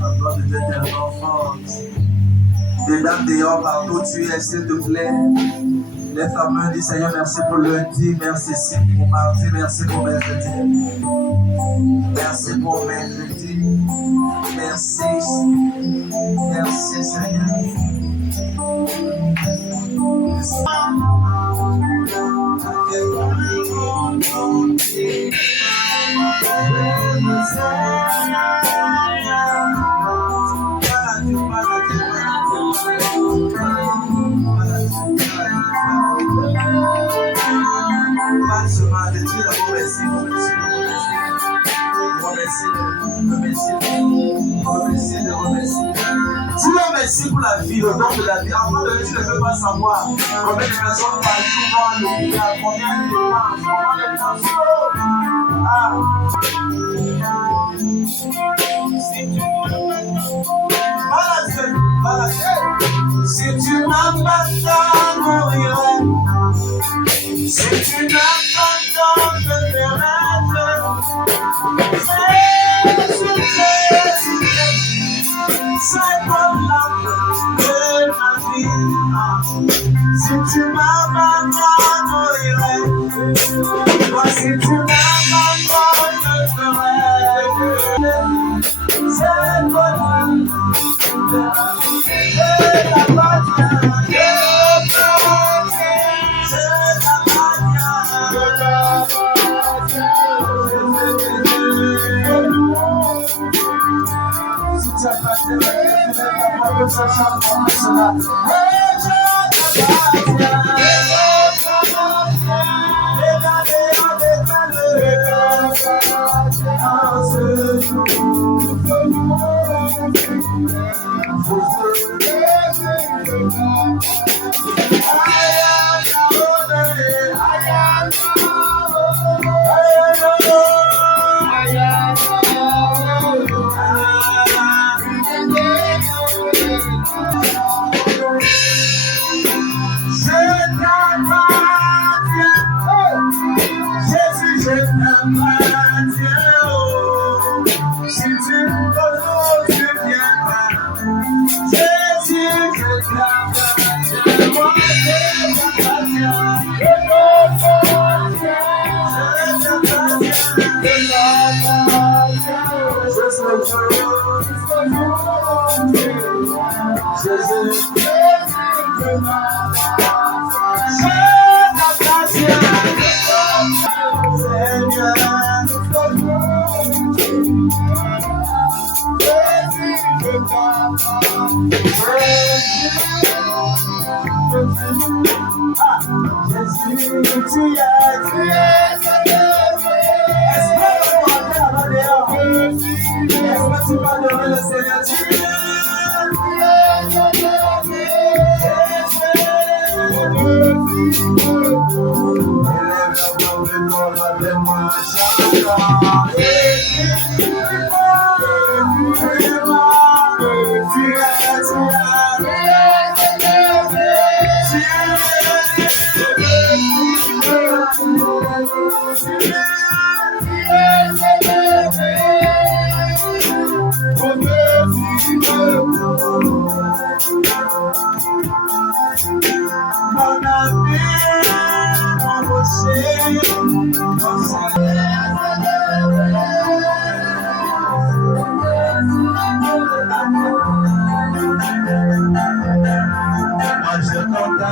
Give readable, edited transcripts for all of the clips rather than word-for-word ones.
La gloire de Dieu est tellement forte. Dedans, dehors, partout tu es, s'il te plaît. Les fameux disent Seigneur, merci pour lundi, merci pour mardi, merci pour mercredi. Merci pour mercredi. Merci. Merci Seigneur. Tu le remercies pour la vie, le don de la vie. Avant de tu ne peux pas savoir combien de personnes partout vont à l'hôpital, combien de dépenses, combien de transports. Voilà. Si tu m'abandonnerais, si tu m'abandonnes, je c'est comme l'amour de ma vie. Si tu m'abandonnerais, si tu m'abandonnerais, c'est comme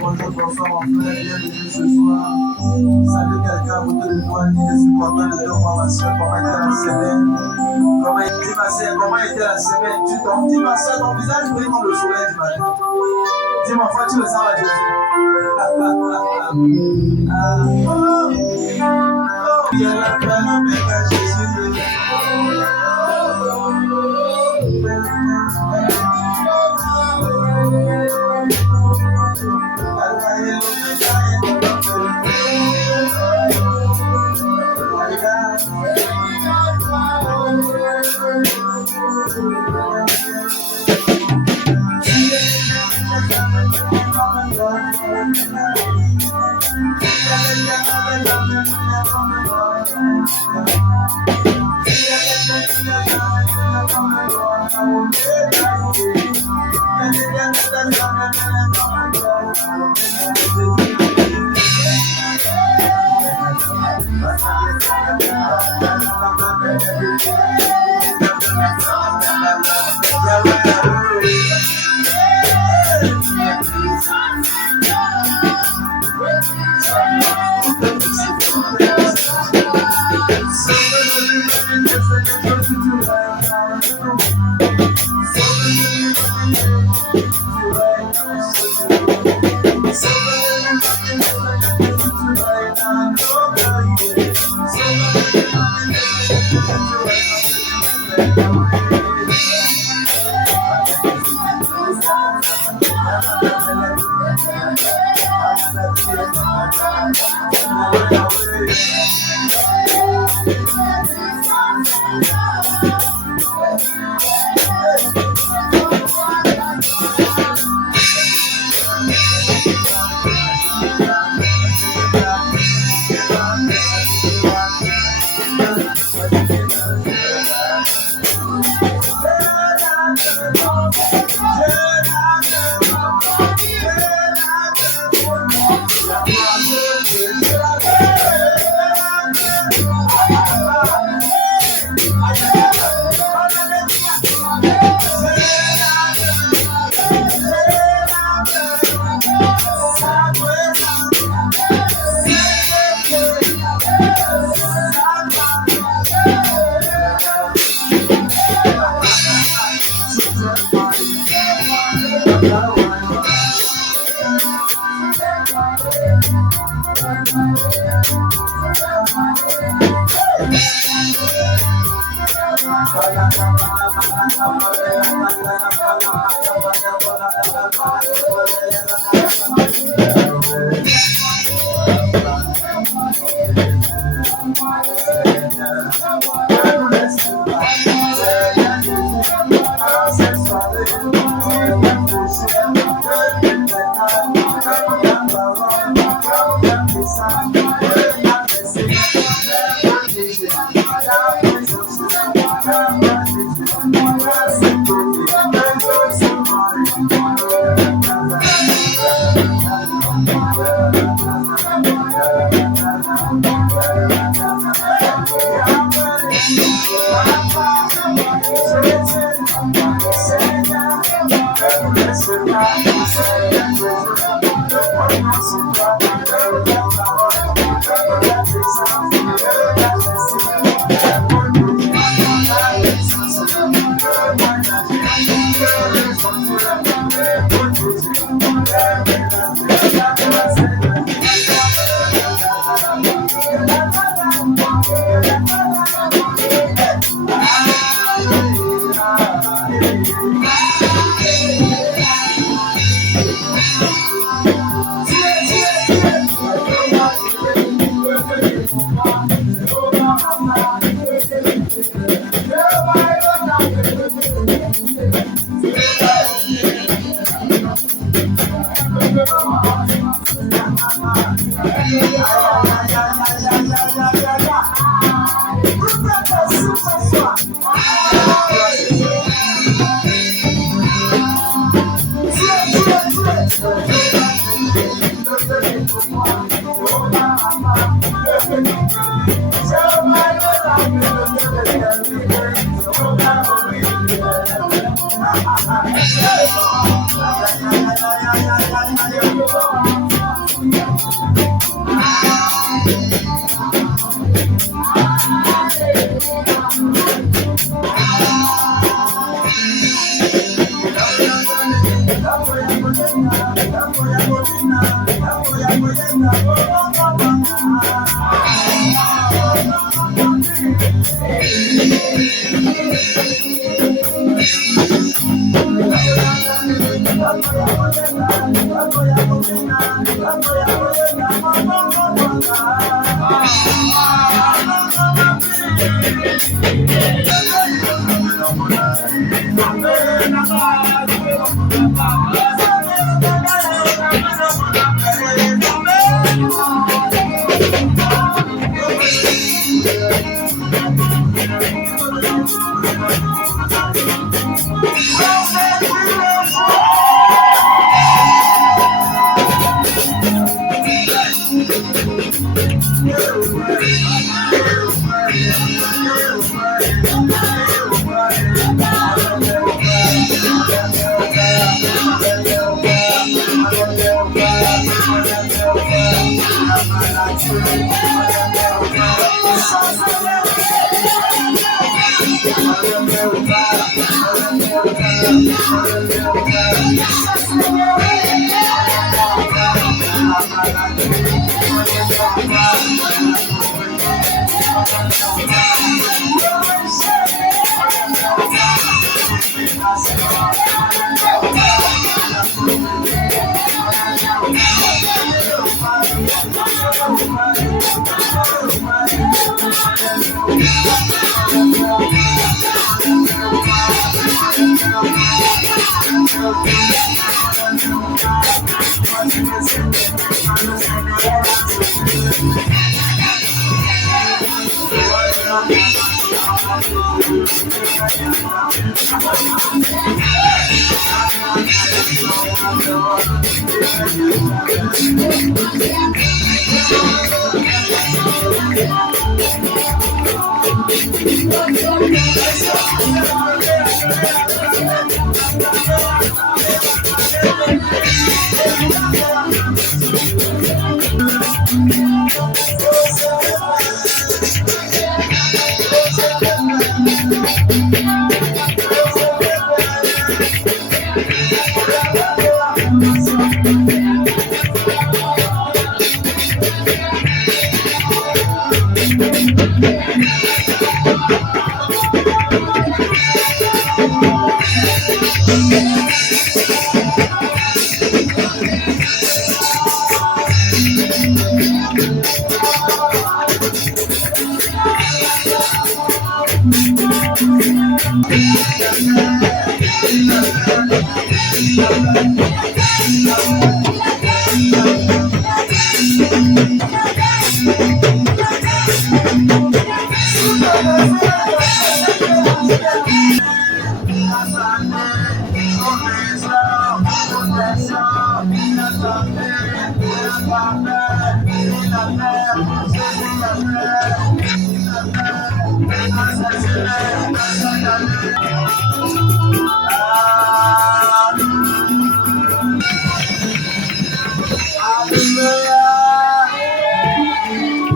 Bonjour, bonsoir, mon frère, bienvenue ce soir. Salut quelqu'un à côté de toi, dis je suis content de te voir, ma soeur, comment était la semaine? Comment était ma soeur, comment était la semaine? Tu t'en dis, ma soeur, ton visage brille comme le soleil du matin. Dis, mon frère, tu le sens à Jésus. Il y a la paix, la paix, Jésus.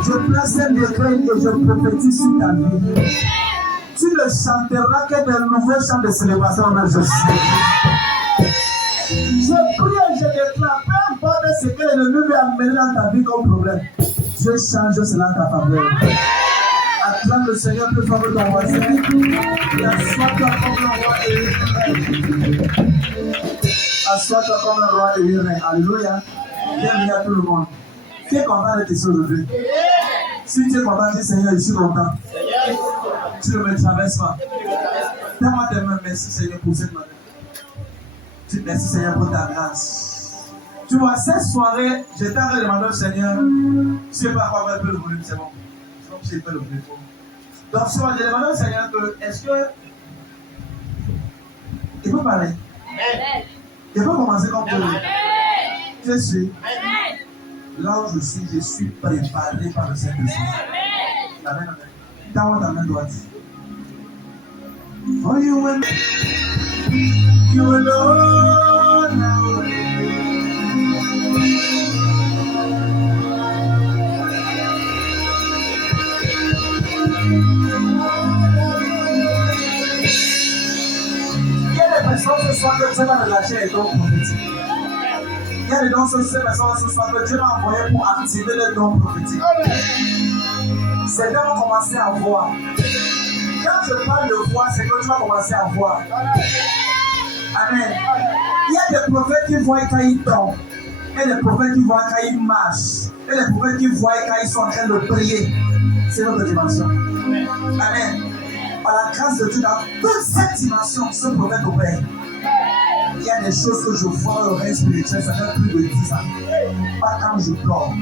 Je place un décret et je prophétise sur ta vie. Tu ne chanteras que de nouveaux chants de célébration en Jésus. Je prie et je déclare, peu importe ce que l'ennemi veut amener dans ta vie comme problème, Dieu change cela en ta faveur. Acclame le Seigneur plus fort que ton voisin. Assois-toi comme un roi et une reine. Assois-toi comme un roi et une reine. Alléluia. Bienvenue à tout le monde. Qui est content d'être ici aujourd'hui? Si tu es content, dis Seigneur, je suis content. Tu ne me traverses pas. Fais-moi tes mains, merci Seigneur pour cette matin. Merci Seigneur pour ta grâce. Tu vois, cette soirée, j'étais en train de demander au Seigneur, je ne sais pas quoi faire le volume, c'est bon. Je pas le volume. Donc, ce soir, j'ai demandé au Seigneur que, est-ce que. Il peut parler. Il peut commencer comme vous. Je suis. Là où je suis préparé par le Saint-Esprit. Amen. Dans ta main droite. For you and you alone now. Il y a des personnes ce soir que Dieu va relâcher les dons prophétiques. Il y a des dons ce soir que Dieu m'a envoyé pour activer les dons prophétiques. Ces dons vont commencer à voir. Quand je parle de voir, c'est que tu vas commencer à voir. Amen. Il y a des prophètes qui voient quand ils tombent. Et des prophètes qui voient quand ils marchent. Et des prophètes qui voient quand ils sont en train de prier. C'est notre dimension. Amen. Par la grâce de Dieu, dans toute cette dimension, ce prophète opère. Il y a des choses que je vois dans le règne spirituel, ça fait plus de 10 ans. Pas quand je dors,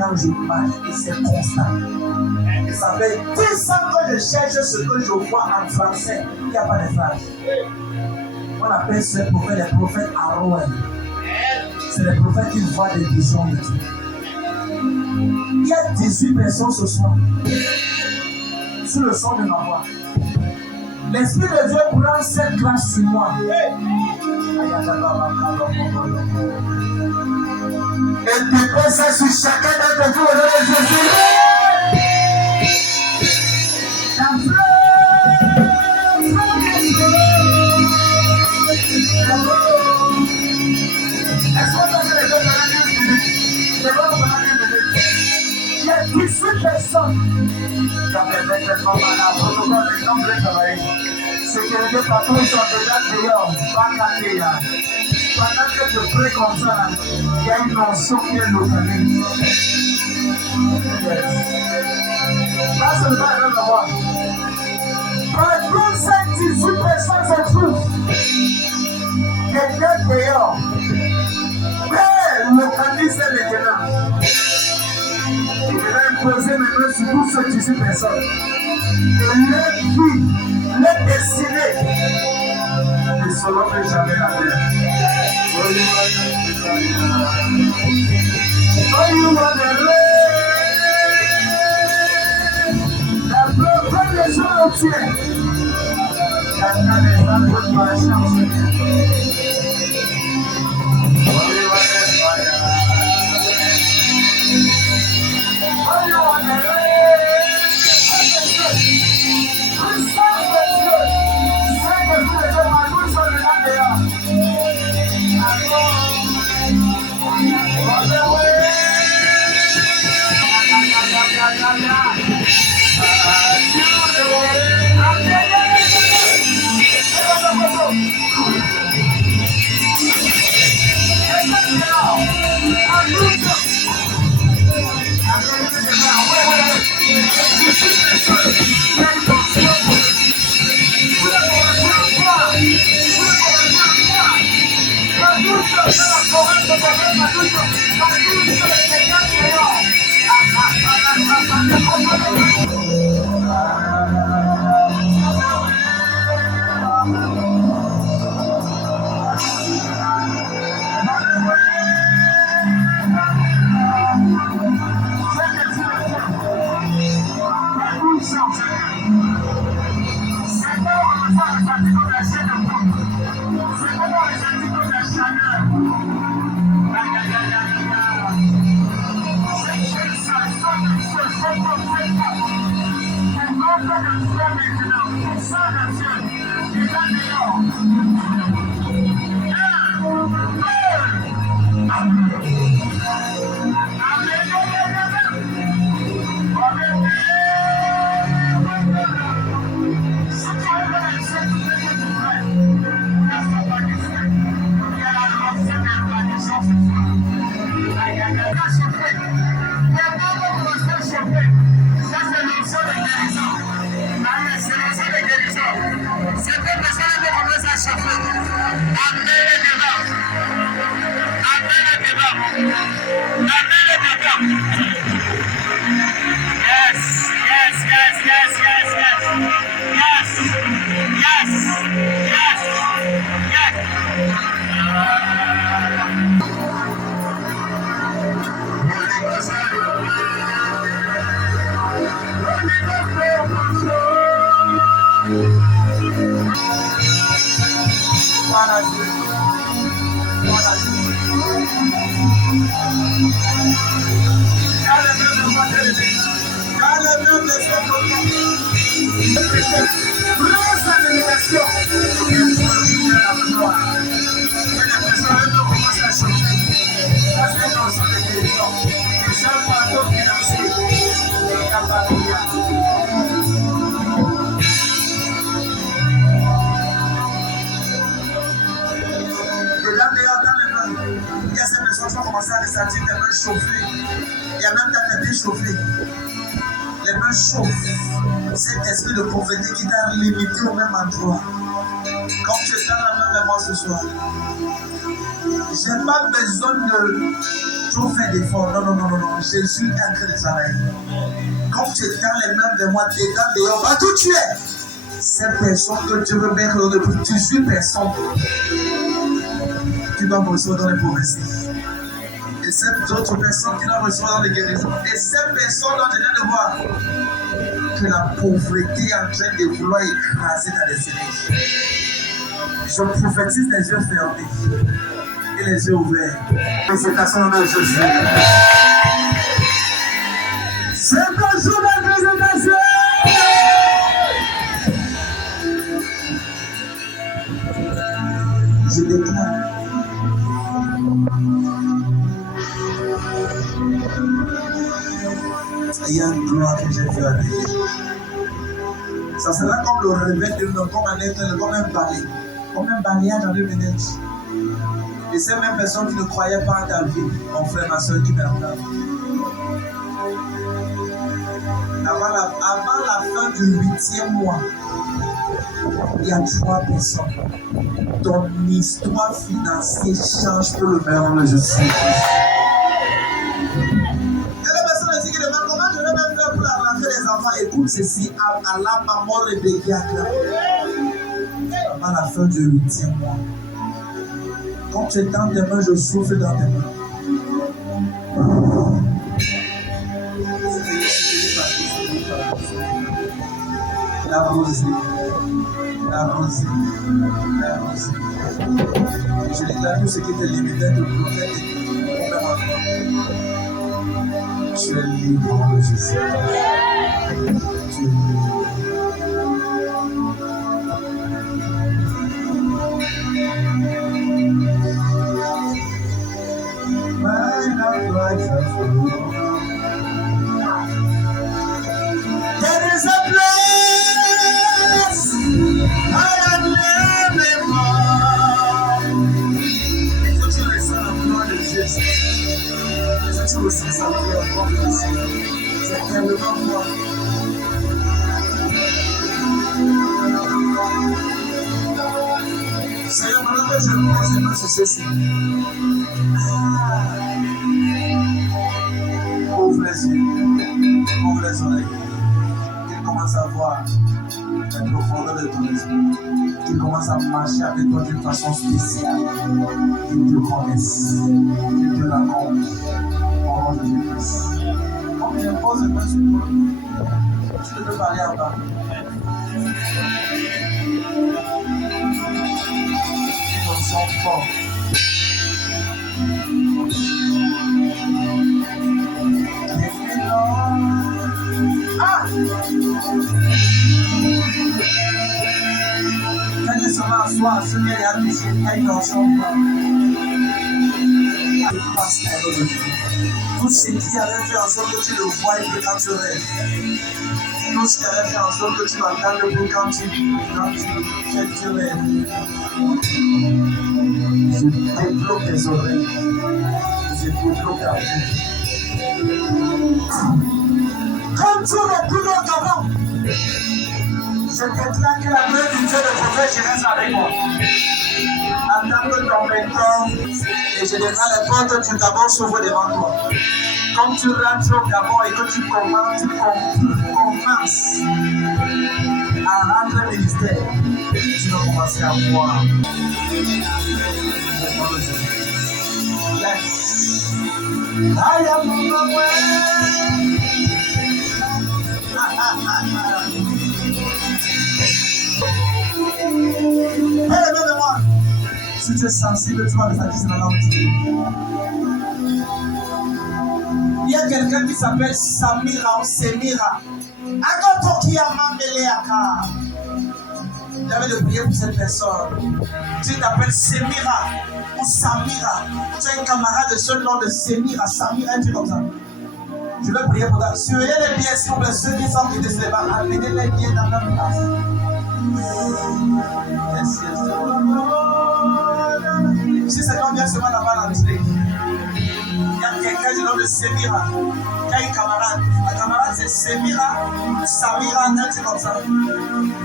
quand je marche, et c'est constant. Et ça fait 10 ans que je cherche ce que je vois en français. Il n'y a pas de phrase. On appelle ce prophète les prophètes Aroël. C'est les prophètes qui voient des visions de Dieu. Il y a 18 personnes ce soir. Sous le son de ma voix. L'Esprit de Dieu prend cette grâce sur moi. Et dépose ça sur chacun d'entre vous au nom de Jésus. La fleur. Est-ce qu'on peut faire les deux pendant 15 minutes? C'est bon pendant 15 minutes. Il y a 18 personnes. Dans les vêtements, le protocole des gens veulent travailler. Sécurité partout, ils sont déjà dehors, pas cassés là. Pendant que je prie comme ça, là, il y a une notion qui est localisée. Là, c'est le bail de voir. Pendant ces 18 personnes se trouvent, quelqu'un dehors, mais localise les ténèbres. Je vais imposer mes mains sur tous ces 18 personnes. Et leur vie, leur destinée, ne seront plus jamais la terre. Oh, you are the Lord. La fleur prend les gens entiers. Chacun des arbres de ma chance. Oh, you are the fire. Oh, you are the Lord. Cet esprit de prophétie qui t'a limité au même endroit. Comme tu es dans la main de moi ce soir, j'ai pas besoin de trop faire d'efforts. Non. Jésus est en train de travailler. Comme tu es dans les mains de moi, dedans, dehors, partout tu es. Ces personnes que tu veux mettre dans le plus 18 personnes, tu vas me recevoir dans les prophéties. Et ces autres personnes qui doivent recevoir dans les guérisons. Et ces personnes dont je viens de voir que la pauvreté est en train de vouloir écraser ta destinée. Je prophétise les yeux fermés et les yeux ouverts. Présentation de Jésus. C'est un jour de présentation. Je déclare. Il y a une gloire que j'ai vu arriver. Ça sera comme le réveil de l'homme, comme un balayage dans 2 minutes. Et ces mêmes personnes qui ne croyaient pas à ta vie, mon frère, ma soeur, qui m'entendent. Avant la fin du 8e mois, il y a 3 personnes. Ton histoire financière change pour le meilleur de Jésus. Écoute ceci, à la maman Rebecca. À la fin du 8e mois. Quand tu es dans tes mains, je souffle dans tes mains. La rosée. Je déclare tout ce qui était limité de prophète et de tu es libre de Jésus. There is a place I am living for. Il faut que tu ressens la gloire de Jésus. Il faut que tu ressens sa gloire. C'est tellement fort. c'est ceci. Ouvre les yeux, ouvre les oreilles. Qu'il commence à voir la profondeur de ton esprit. Qu'il commence à marcher avec toi d'une façon spéciale. Qu'il te connaisse, qu'il te raconte. Au nom de Jésus. On impose un peu sur toi. Tu peux parler en bas. Ils sont forts. Ah! Quand il sera à soi, ce qu'il y a touché, il dans son corps. Tout ce qui avait fait en sorte que tu le vois et que quand tu rêves. Tout ce qui avait fait en sorte que tu l'entends le bruit quand tu rêves. Je débloque tes oreilles. Je débloque ta vie. Comme tout le coup d'avant, je déclare que la main du Dieu de prophète reste avec moi. En tant que ton mentor, et je déclare les portes du Gabon s'ouvrent devant toi. Comme tu rentres au Gabon et que tu commences à rendre ministère, tu vas commencer à voir. Yes. I am on my way. Regardez-moi. Si tu es sensible, tu vas me faire dans la langue. Il y a quelqu'un qui s'appelle Samira ou Semira. J'avais de prier pour cette personne. Tu t'appelles Semira ou Samira. Tu as un camarade de ce nom de Semira, Samira, un truc comme ça. Je vais prier pour toi. Surveillez les biens, s'il vous plaît, ceux qui sont quittés, c'est pas. Amenez les biens dans leur place. Si c'est ton bien seulement là-bas dans l'esprit, il y a quelqu'un du nom de Semira qui a une camarade. La camarade c'est Semira, Samira, un truc comme ça.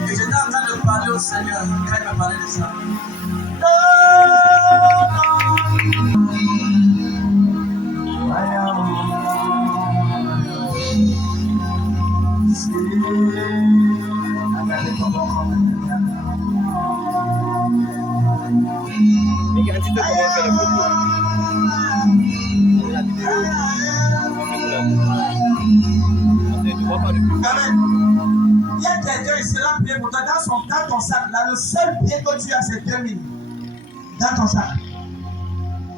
Et j'étais en train de parler au Seigneur quand il me parlait de ça. Il y a quelqu'un ici là, pied pour toi, dans ton sac, là, le seul pied que tu as, c'est 2000. Dans ton sac.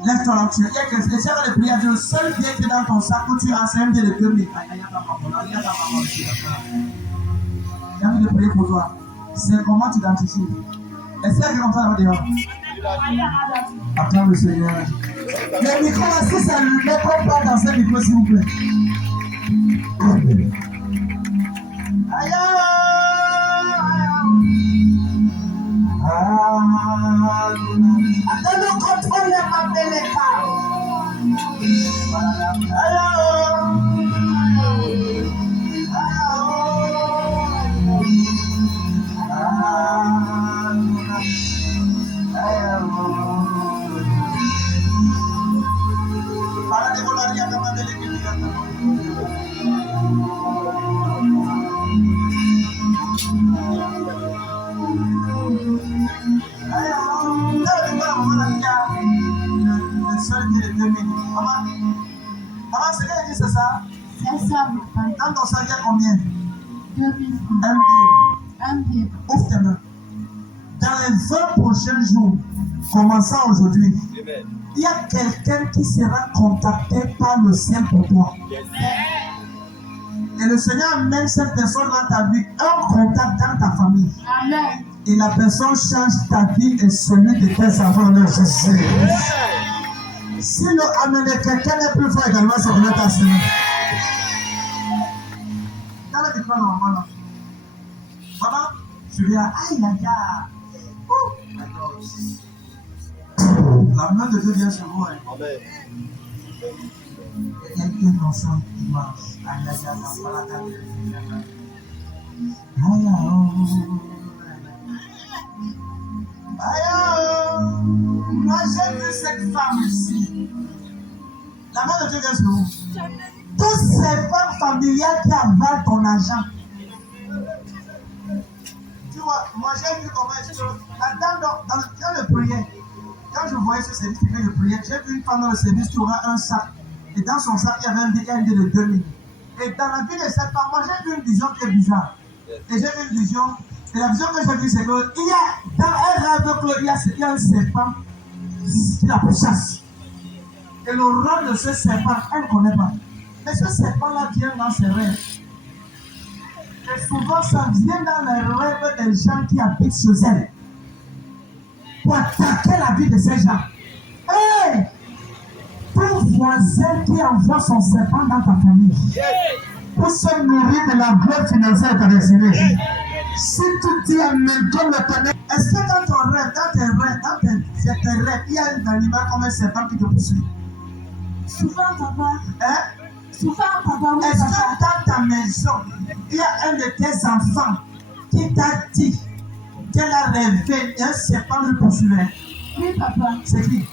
Lève-toi là, il y a quelqu'un, essaie de prier, le seul pied qui est dans ton sac que tu as, c'est un pied de 2000. J'ai envie de prier pour toi. C'est comment tu t'identifies. Essaie de comme ça, dehors. Attends le Seigneur. Le micro, si ça ne met pas dans ce micro, s'il vous plaît. Aïe, attends le contrôle de ma pénétra. Maman, c'est bien dit, c'est ça? C'est ça, papa. Dans ton sac, il y a combien? 2000 francs. Un billet. Un billet. Ouvre tes mains. Dans les 20 prochains jours, commençant aujourd'hui, il y a quelqu'un qui sera contacté par le ciel pour toi. Et le Seigneur amène cette personne dans ta vie, un contact dans ta famille. Amen. Et la personne change ta vie et celui de tes enfants de Jésus. Si le amener quelqu'un n'est plus fort également, c'est de ta semaine. Dans le micro normal là. Maman, tu viens. Aïe, aïe, aïe. Oh, my God. La main de Dieu vient sur vous. Amen. Il y a quelqu'un ensemble qui marche. Aïe, aïe, aïe, aïe, aïe, aïe. Moi, j'ai vu cette femme ici. La main de Dieu vient sur vous. Toutes ces femmes familiales qui avalent ton argent. Tu vois, moi j'ai vu comment est-ce que la dame dans le prière, quand je voyais ce service qui fait le prière, j'ai vu une femme dans le service qui aura un sac. Et dans son sac, il y avait un billet de 2000. Et dans la vie de cette femme, moi j'ai vu une vision qui est bizarre. Et j'ai vu une vision. Et la vision que j'ai vue, c'est qu'il y a dans un rêve, il y a un serpent qui la pourchasse. Et le rôle de ce serpent, elle ne connaît pas. Mais ce serpent-là vient dans ses rêves. Et souvent, ça vient dans les rêves des gens qui habitent chez elle. Pour attaquer la vie de ces gens. Hey! Tout voisin qui envoie son serpent dans ta famille. Pour se nourrir de la gloire financière de ta destinée. Si tu dis Amen comme le tonnerre, est-ce que dans ton rêve, dans tes rêves, il y a un animal comme un serpent qui te poursuit? Souvent, papa. Hein? Souvent, papa. Est-ce que dans ta maison, il y a un de tes enfants qui t'a dit qu'elle a rêvé un serpent le poursuivait? Oui, papa. C'est qui?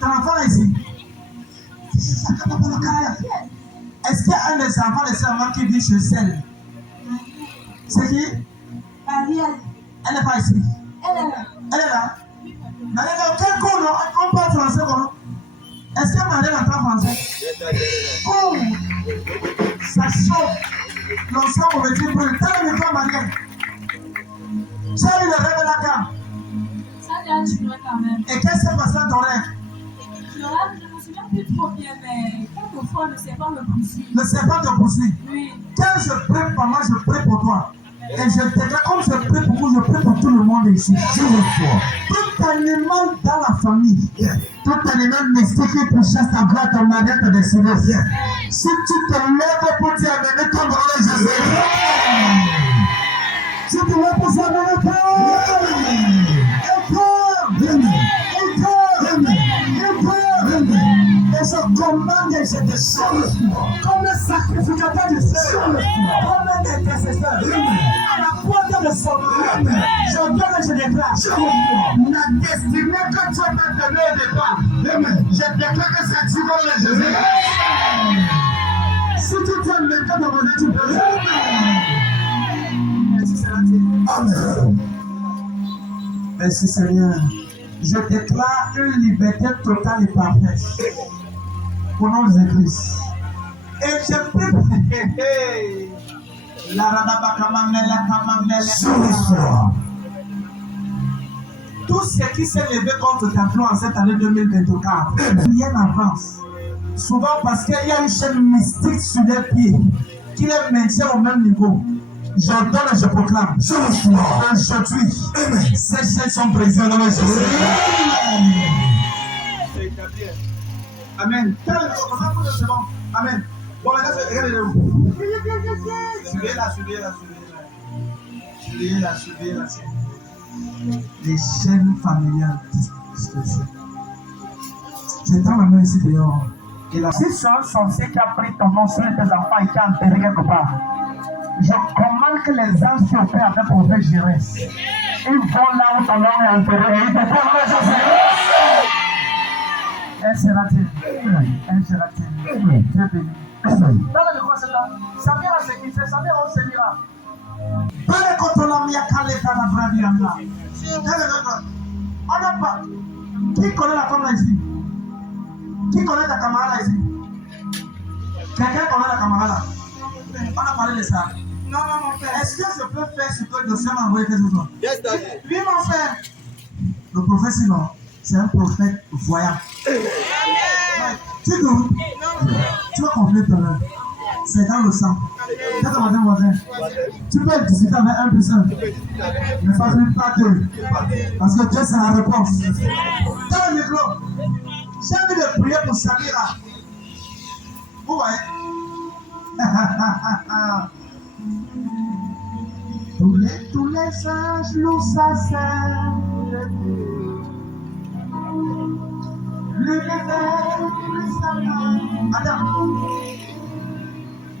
Ton enfant est ici. Est-ce qu'il y a un des enfants de ses enfants qui vit chez elle? C'est qui? Ariel. Elle n'est pas ici. Elle est là. Elle est là. Mais elle est dans quel cours, non? On parle français, comment? Est-ce que Marielle entend français? Oh! Ça chauffe. L'ensemble veut dire brûle. T'as le micro, Marielle. Tu as eu le rêve de la cam. Ça vient du vrai quand même. Et qu'est-ce qui s'est passé dans ton rêve? Le rêve, je ne me souviens plus trop bien, mais quelquefois, le serpent me poursuit. Le serpent te poursuit. Oui. Quand je prie pour moi, je prie pour toi. Et je déclare, comme je prie pour vous, je prie pour tout le monde ici. Tout animal dans la famille, tout animal mystique qui pourchasse ta gloire, ton mari, ta destinée. Si tu te lèves pour dire amener ton bras, Jésus. Si tu lèves pour dire amener ton et je commande et je te change comme un sacrificateur du feu, comme un intercesseur, à la porte de son nom. Je donne et je déclare la destinée que Dieu m'a donnée au départ. Je déclare que c'est du nom de Jésus. Si tu tiens maintenant dans mon âme, tu peux. Merci Seigneur. Merci Seigneur. Je déclare une liberté totale et parfaite. Au nom de Christ. Et je prie. Tout ce qui s'est levé contre ta foi en cette année 2024, rien n'avance. Souvent parce qu'il y a une chaîne mystique sur les pieds qui les maintient au même niveau. J'entends et je proclame. Aujourd'hui, ces chaînes sont brisées dans le Jésus. Amen. Amen. Bon, maintenant, regardez-le. Suivez-la. Les chaînes familiales. J'entends la main ici dehors. Et la chose censée qui a pris ton nom sur tes enfants et qui a enterré quelque part. Je commande que les anges qui opèrent avec le prophète Jérès, ils vont là où ton nom est enterré et ils te prennent Jésus. Elle sera-t-il. Dieu béni. Dans le micro, c'est là. Ça vient à ce qui fait, ça vient au Seigneur. Père, quand on a mis à caler dans la vraie vie, on n'a pas. Qui connaît la femme là ici? Qui connaît ta camarade là ici? Quelqu'un connaît la camarade là? On a parlé de ça. Non, mon père. Est-ce que je peux faire ce que le Seigneur m'a envoyé quelque chose? Yes, Daddy. Oui, mon frère. Le prophète, sinon, c'est un prophète voyant. Tu doutes? Tu vas comprendre tout à l'heure. C'est dans le sang. Tu as ton voisin. Tu peux discuter avec un personne. Ne fais pas deux. Parce que Dieu, c'est la réponse. Dans le micro, j'ai envie de prier pour Samira. Vous voyez? tous les anges louent sa sainte. L'univers sa main. Attends.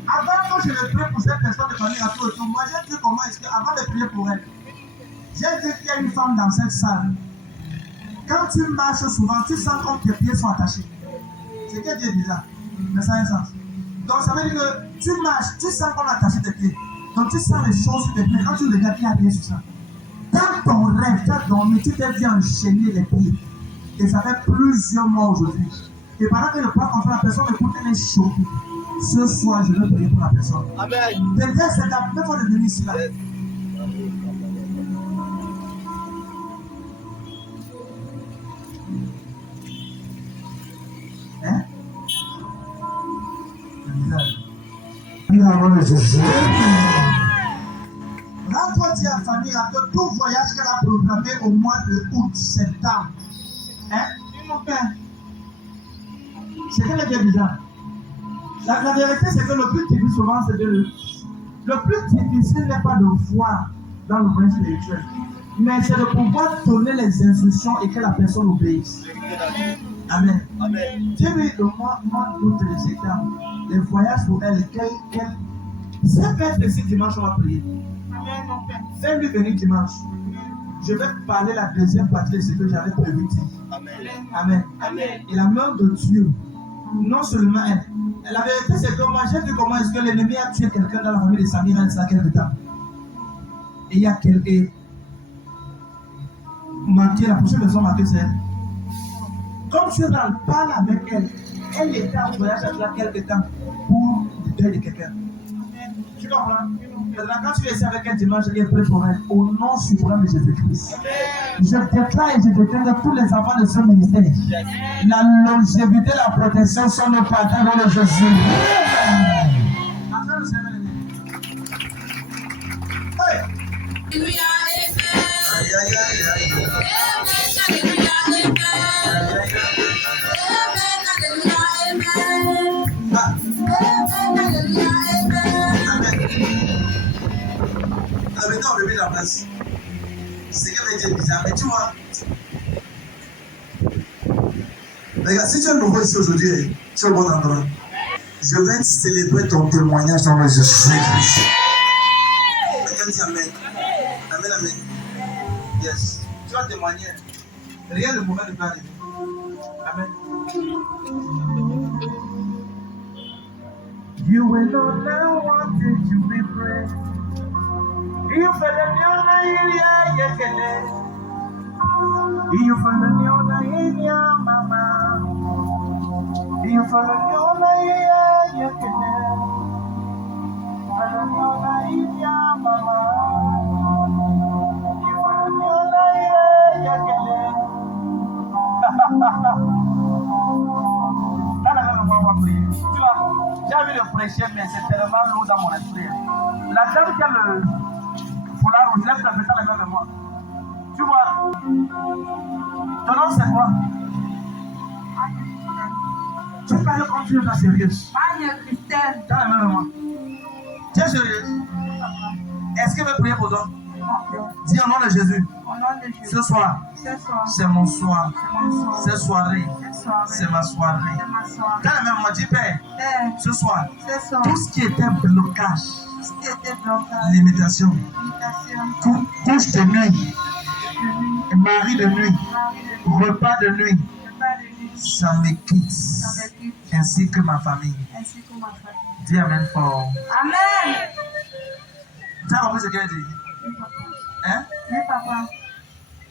Avant que je ne prie pour cette personne de famille à tout autour, moi j'ai dit comment est-ce que, avant de prier pour elle, j'ai dit qu'il y a une femme dans cette salle Quand tu marches souvent, tu sens comme tes pieds sont attachés. C'est que Dieu est bizarre. Mais ça a un sens. Donc ça veut dire que tu marches, tu sens qu'on a attaché tes pieds. Donc tu sens les choses sur tes pieds. Quand tu regardes, il y a rien sur ça. Dans ton rêve, tu as dormi, tu t'es bien enchaîner les pieds. Et ça fait plusieurs mois aujourd'hui. Et pendant que le pas comme ça, la personne écoute, elle est choquée. Ce soir, je vais prier pour la personne. Amen. Peut-être c'est ta première fois de venir ici là. Hein? Rentre dire à la famille que tout voyage qu'elle a programmé au mois de août, septembre. Hein? Mon père. C'est qu'elle est bien bizarre. La vérité, c'est que le plus difficile souvent, c'est de. Le plus difficile n'est pas de voir dans le monde spirituel, mais c'est de pouvoir donner les instructions et que la personne obéisse. Amen. Amen. Dieu lui, le mois d'août et de septembre, les voyages pour elle, c'est peut-être ici dimanche, on va prier. Amen, mon père. Fais-lui venir dimanche. Je vais parler la deuxième partie de ce que j'avais prévu de dire. Amen. Amen. Amen. Et la main de Dieu, non seulement elle. La vérité, c'est que moi, j'ai vu comment est-ce que l'ennemi a tué quelqu'un dans la famille de Samir il y a quelques temps. Et il y a quelqu'un. Marqué, la prochaine personne marquée, c'est elle. Comme tu parles avec elle, elle était en voyage il y a quelques temps pour le deuil de quelqu'un. Tu comprends? Maintenant, quand tu es ici avec elle dimanche, elle est prêt pour elle. Au nom suprême de Jésus-Christ. Je déclare et je déclare que tous les enfants de ce ministère, la longévité, la protection sont nos partenaires dans le Jésus. Maintenant, on remet la place. C'est que Dieu est bizarre, mais tu vois. Regarde, si tu es nouveau ici aujourd'hui, tu es au bon endroit. Je vais célébrer ton témoignage dans le Jésus-Christ. Quelqu'un dit Amen. Amen, Amen. Yes. Tu vas témoigner. Rien de mauvais ne peut arriver. Amen. You will not now want it to be praised. You for the new yeah, you for the new mama. You for the new yeah, for the new mama. You for the new yeah, tu vois, j'ai envie de prêcher, mais c'est tellement lourd dans mon esprit. La dame qui a le foulard rouge, lève ta bête à la main de moi. Tu vois, ton nom c'est quoi? Tu parles comme tu es pas sérieuse. Christelle. Dans la main de moi. Tu es sérieuse? Est-ce qu'elle veut prier pour toi? Dis au nom de Jésus. Ce soir, c'est mon soir. Cette soirée, c'est ma soirée. Dans la main de moi, dis Père, ce soir, tout ce qui était blocage, limitation, couche de nuit, mari de nuit, repas de nuit, ça me quitte, ainsi que ma famille. Dis Amen fort. Amen. Tu as compris ce qu'elle dit? Hein? Oui, papa.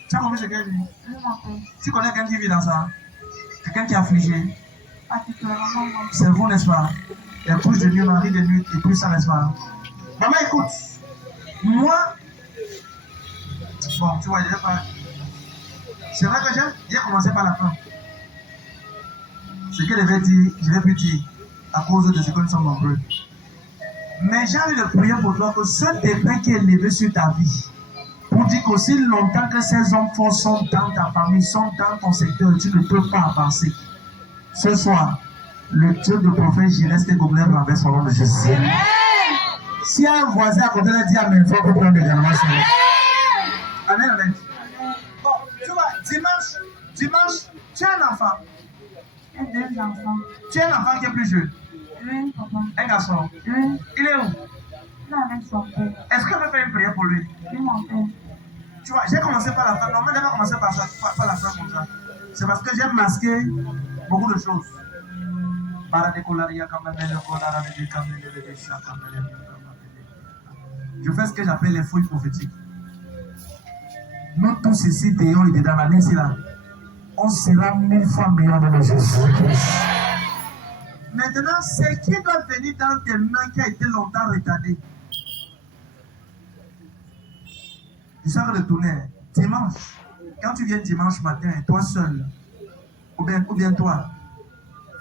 Tu as compris ce qu'elle dit? Oui, mon père. Tu connais quelqu'un qui vit dans ça? Quelqu'un qui est affligé? Particulièrement, mon père. C'est vous, n'est-ce pas? Les couches de nuit, mari de nuit, et tout ça, n'est-ce pas? Maman, écoute. Moi, bon, tu vois, je vais pas. C'est vrai que j'ai commencé par la fin. Ce qu'elle devait dire, je ne vais plus dire, à cause de ce que nous sommes nombreux. Mais j'ai envie de prier pour toi que ce décret qui est levé sur ta vie, pour dire qu'aussi longtemps que ces hommes forts sont dans ta famille, sont dans ton secteur, tu ne peux pas avancer. Ce soir, le Dieu de prophète Gilles et Gobelin renverse son nom de Jésus. Si un voisin à côté de dit Amen, il faut prendre également son nom. Amen, Amen. Bon, tu vois, dimanche, tu as un enfant. J'ai 2 enfants. Tu as un enfant qui est plus jeune. Oui, papa. Un garçon. Oui. Il est où? Il est avec son père. Est-ce que je peux faire une prière pour lui? Oui, mon père. Tu vois, j'ai commencé par la fin. Non, mais j'ai pas commencé par la fin comme ça. C'est parce que j'ai masqué beaucoup de choses. Je fais ce que j'appelle les fouilles prophétiques. Nous tous ici, Théon, il est dans l'année ici là. On sera 1000 fois meilleur dans le Jésus. Maintenant, c'est qui doit venir dans tes mains qui a été longtemps retardé. Tu sors de tourner dimanche. Quand tu viens dimanche matin, toi seul, ou bien toi,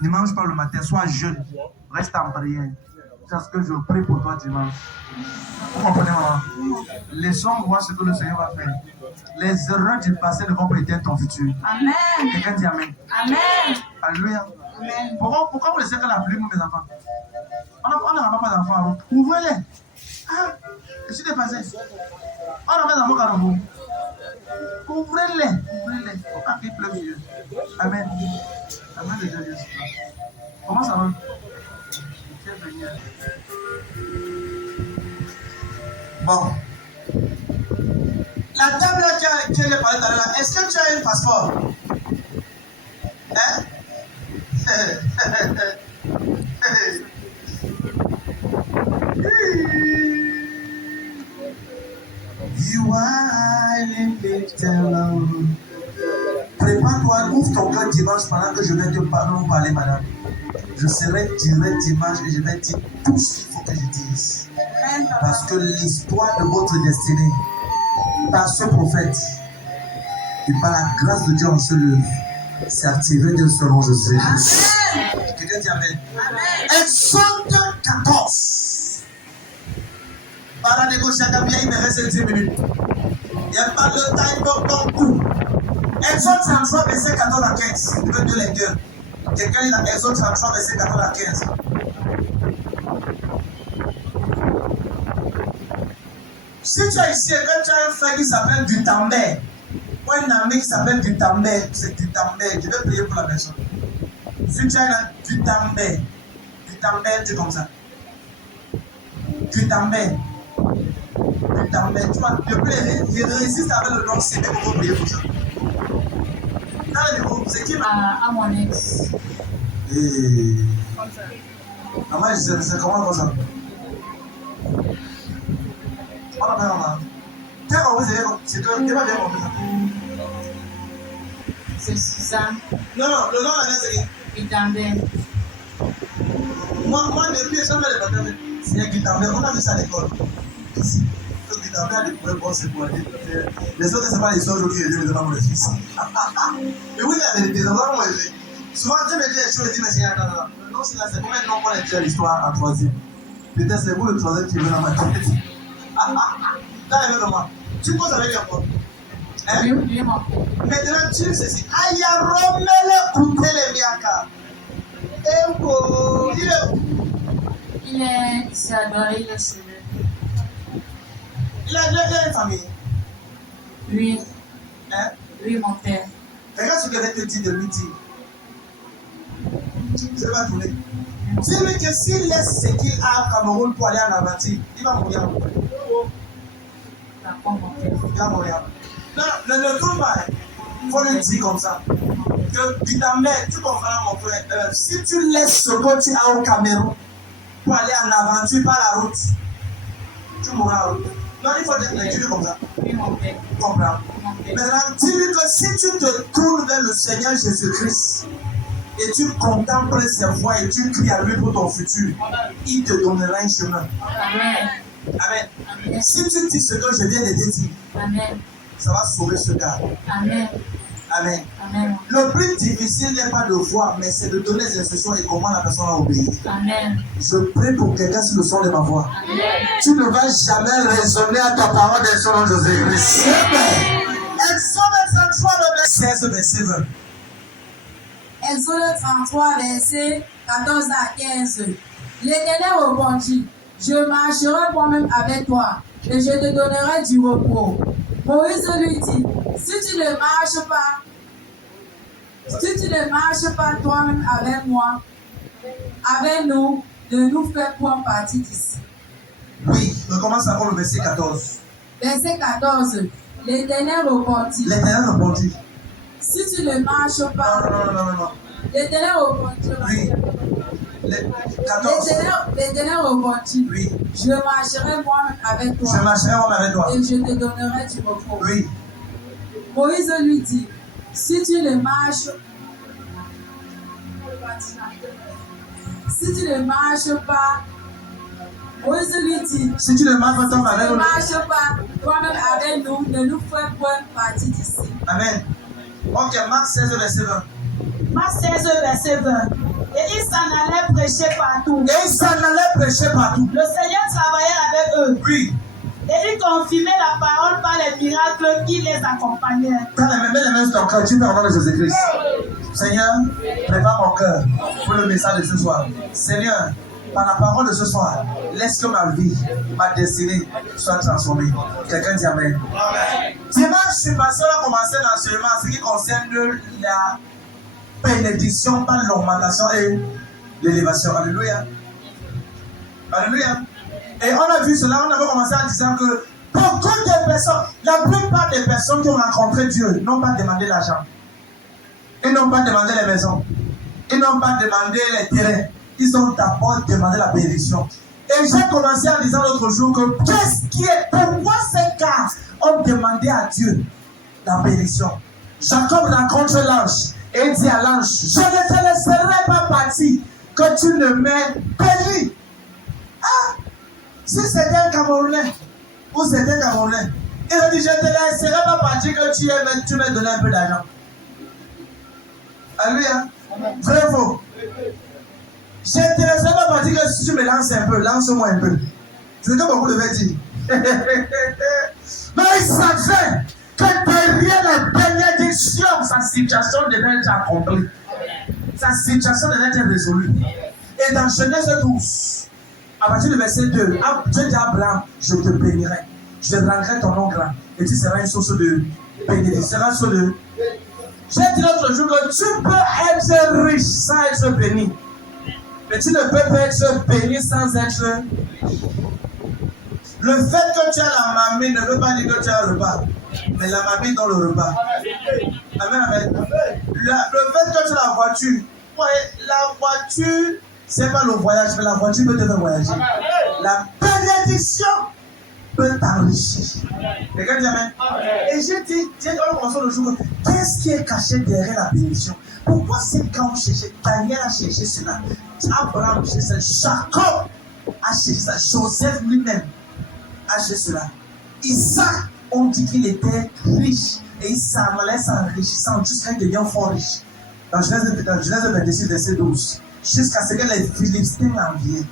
ne mange pas le matin, sois jeune, reste en prière. C'est ce que je prie pour toi dimanche. Vous comprenez, maman? Laissons voir ce que le Seigneur va faire. Les erreurs du passé ne vont pas éteindre ton futur. Amen. Quelqu'un dit Amen. Amen. Alléluia. Amen. Pourquoi vous laissez que la pluie, mes enfants? On n'a pas d'enfants. Ouvrez-les. Ah, je suis dépassé. On n'a pas d'enfants car vous. Ouvrez-les. Ouvrez-les. Faut pas qu'il pleuve mieux. Amen. Amen de Dieu. Comment ça va? Bon. La dame là qui a parlé tout à l'heure, est-ce que tu as un passeport? Hein? You are lifted. Prépare-toi, ouvre ton cœur dimanche pendant que je vais te parler, madame. Je serai direct dimanche et je vais dire tout ce qu'il faut que je dise. Parce que l'histoire de votre destinée, par ce prophète, et par la grâce de Dieu en ce lieu, c'est activé de ce nom de Jésus. Quelqu'un dit Amen. Exode 14. Par la négociation, il me reste 10 minutes. Il n'y a pas de temps, il faut pas tout. Exode 33, verset 14 à 15. Je veux deux lecteurs. Quelqu'un lit Exode 33, verset 14 à 15. Si tu as ici, quand tu as un frère qui s'appelle du També, ou un ami qui s'appelle du També, c'est du També, je vais prier pour la personne. Si tu as du També, c'est comme ça. Du També, tu vois, je résiste avec le nom, c'est bien pour prier pour ça. Dans le niveau, c'est qui À mon ex. Comme ça. Maman, c'est comment comme ça? C'est Suzanne. Non, le nom de la c'est Guitambé. Moi, depuis que jamais le baptême, c'est Guitambé. On a vu ça à l'école. Ici. Le Guitambé a découvert bon, c'est pour aller. Les autres, c'est pas les soeurs qui aident, mais c'est pas mon fils. Et oui, la vérité, c'est pas mon fils. Souvent, Dieu me dit les choses, je dis, mais c'est non, c'est là, c'est combien de noms qu'on a écrit à l'histoire en troisième. Peut-être c'est vous le troisième qui est venu dans ma tête. Là, comment? Tu causes avec moi. Hein? Oui, mon père. Maintenant, tu sais ceci. Aïe, Romele Koutele Miaka. Il est où? Il s'est adoré, il est chez lui. Il a une famille. Oui. Hein? Oui, mon père. Regarde ce que je vais te dire de midi. Je vais tourner. Dis-lui que s'il laisse ce qu'il a au Cameroun pour aller en aventure, il va mourir. D'accord, mon père. Il va mourir. Non, ne tourne pas. Il faut le dire comme ça. Que Guitambé, tu comprends mon frère. Si tu laisses ce que tu as au Cameroun pour aller en aventure par la route, tu mourras. Non, il faut te dire comme ça. Oui, mon père. Tu comprends? Mon père. Maintenant, dis-lui que si tu te tournes vers le Seigneur Jésus-Christ et tu contemples ses voies et tu cries à lui pour ton futur, il te donnera un chemin. Amen. Amen. Amen. Si tu dis ce que je viens de te dire, Amen. ça va sauver ce gars. Amen. Amen. Amen. Le plus difficile n'est pas de voir, mais c'est de donner des instructions et comment la personne va obéir. Amen. Je prie pour quelqu'un sur le son de ma voix. Amen. Tu ne vas jamais raisonner à ta parole des son de Jésus-Christ. Exode 33, le verset 16, verset 20. Exode 33, verset 14 à 15. L'Éternel répondit, je marcherai moi-même avec toi, et je te donnerai du repos. Moïse lui dit, si tu ne marches pas toi-même avec moi, avec nous, ne nous fais point partie d'ici. Oui, on commence encore le verset 14. Verset 14. L'Éternel répondit. L'Éternel répondit. Si tu ne marches pas. Non. L'Éternel répondit. Oui. 14. L'Éternel répondit. Oui. Je marcherai moi-même avec toi. Je marcherai moi-même avec toi. Et je te donnerai du repos. Oui. Moïse lui dit, si tu ne marches pas, Moïse lui dit, si tu ne marches pas toi-même avec nous, ne nous fais point partie d'ici. Amen. Ok, Marc 16, verset 20. Marc 16, verset 20. Et il s'en allait prêcher partout. Et il s'en allait prêcher partout. Le Seigneur travaillait avec eux. Oui. Et il confirmait la parole par les miracles qui les accompagnaient. Mets les mains sur ton cœur, tu peux au nom de Jésus-Christ. Seigneur, prépare mon cœur pour le message de ce soir. Seigneur, par la parole de ce soir, laisse que ma vie, ma destinée soit transformée. Quelqu'un dit Amen. Dimanche, je suis passé à commencer l'enseignement en ce qui concerne la bénédiction par l'augmentation et l'élévation. Alléluia. Alléluia. Et on a vu cela, on avait commencé en disant que beaucoup de personnes, la plupart des personnes qui ont rencontré Dieu n'ont pas demandé l'argent. Ils n'ont pas demandé les maisons. Ils n'ont pas demandé les terrains. Ils ont d'abord demandé la bénédiction. Et j'ai commencé en disant l'autre jour que pourquoi ces gars ont demandé à Dieu la bénédiction. Jacob rencontre l'ange et il dit à l'ange, je ne te laisserai pas partir que tu ne m'aies béni. Ah! Si c'était un Camerounais ou c'était un Camerounais, il a dit, je ne te laisserai pas partir que tu m'aies donné un peu d'argent. Alléluia. Vrai ou faux? Je ne te laisserai pas partir que si tu me lances un peu, lance-moi un peu. C'est ce que beaucoup devaient dire. Mais il savait que derrière la bénédiction, sa situation devait être accomplie. Sa situation devait être résolue. Et dans Genèse 12, à partir du verset 2, Dieu dit à Abraham, je te bénirai, je rendrai ton nom grand, et tu seras une source de bénédiction. Tu seras une source de... J'ai dit l'autre jour que tu peux être riche sans être béni. Mais tu ne peux pas être béni sans être riche. Le fait que tu as la mamie ne veut pas dire que tu as un repas. Mais la mamie dans le repas. Amen, amen. Le fait que tu as la voiture. Ouais, la voiture, c'est pas le voyage, mais la voiture peut te faire voyager. La bénédiction peut t'enrichir. Quelqu'un dit amen. Et j'ai dit, on commence le jour, qu'est-ce qui est caché derrière la bénédiction? Pourquoi c'est quand on cherchait, Daniel a cherché cela, Abraham a cherché cela, Jacob a cherché ça, Joseph lui-même a cherché cela. Isaac, on dit qu'il était riche et il s'en allait s'enrichissant jusqu'à devenir fort riche. Dans Genèse 26, verset 12, jusqu'à ce que les Philistins l'enviaient.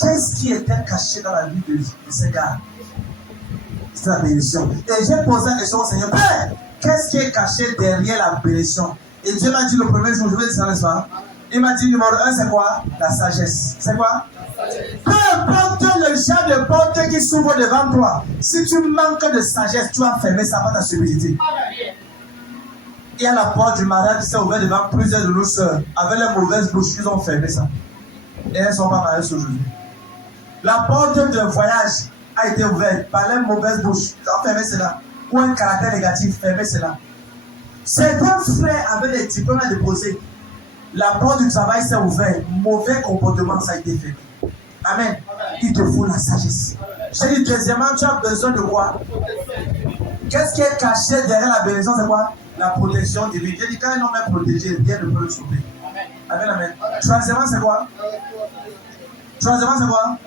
Qu'est-ce qui était caché dans la vie de ces gars? C'est la bénédiction. Et j'ai posé la question au Seigneur, Père, qu'est-ce qui est caché derrière la bénédiction? Et Dieu m'a dit le premier jour, je vais dire ça, n'est-ce pas? Il m'a dit numéro 1, c'est quoi? La sagesse. C'est quoi? Peu importe le genre de porte qui s'ouvre devant toi, si tu manques de sagesse, tu vas fermer ça par ta stupidité. Il y a la porte du mariage qui s'est ouverte devant plusieurs de nos sœurs. Avec les mauvaises bouches, ils ont fermé ça. Et elles ne sont pas mariées aujourd'hui. La porte de voyage a été ouverte par les mauvaises bouches. Ils ont fermé cela. Ou un caractère négatif, fermé cela. Certains frères avaient des diplômes à déposer. La porte du travail s'est ouverte. Mauvais comportement, ça a été fait. Amen. Il te faut la sagesse. J'ai dit, deuxièmement, tu as besoin de quoi? Qu'est-ce qui est caché derrière la bénédiction? C'est quoi? La protection divine. J'ai dit, quand un homme est protégé, Dieu ne peut le sauver. Amen, amen. Troisièmement, c'est quoi? Troisièmement, c'est quoi?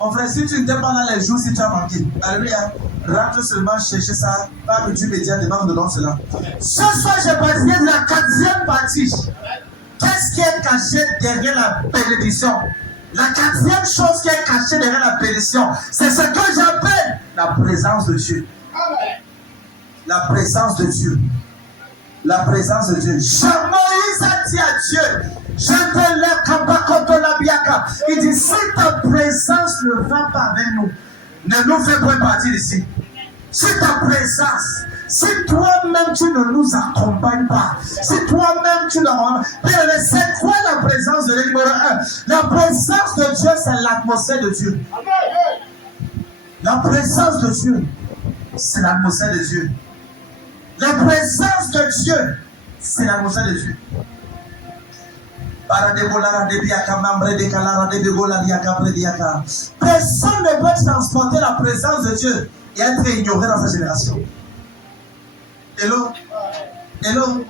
Mon frère, si tu n'étais pas dans les jours, si tu as manqué, alléluia, rentre seulement chercher ça, pas que tu médias, demande de nom cela. Ce soir, je partirai de la quatrième partie. Qu'est-ce qui est caché derrière la bénédiction? La quatrième chose qui est cachée derrière la bénédiction, c'est ce que j'appelle la présence de Dieu. La présence de Dieu. La présence de Dieu. Moïse a dit à Dieu, je te lève Kabakotola. Il dit, si ta présence ne va pas avec nous, ne nous fais pas partir d'ici. Si ta présence, si toi-même tu ne nous accompagnes pas, si toi-même tu ne nous... C'est quoi la présence de Dieu numéro 1? La présence de Dieu, c'est l'atmosphère de Dieu. La présence de Dieu. c'est l'atmosphère de Dieu. La présence de Dieu, c'est l'atmosphère de Dieu. Personne ne peut transporter la présence de Dieu et être ignoré dans sa génération. Hello? Hello?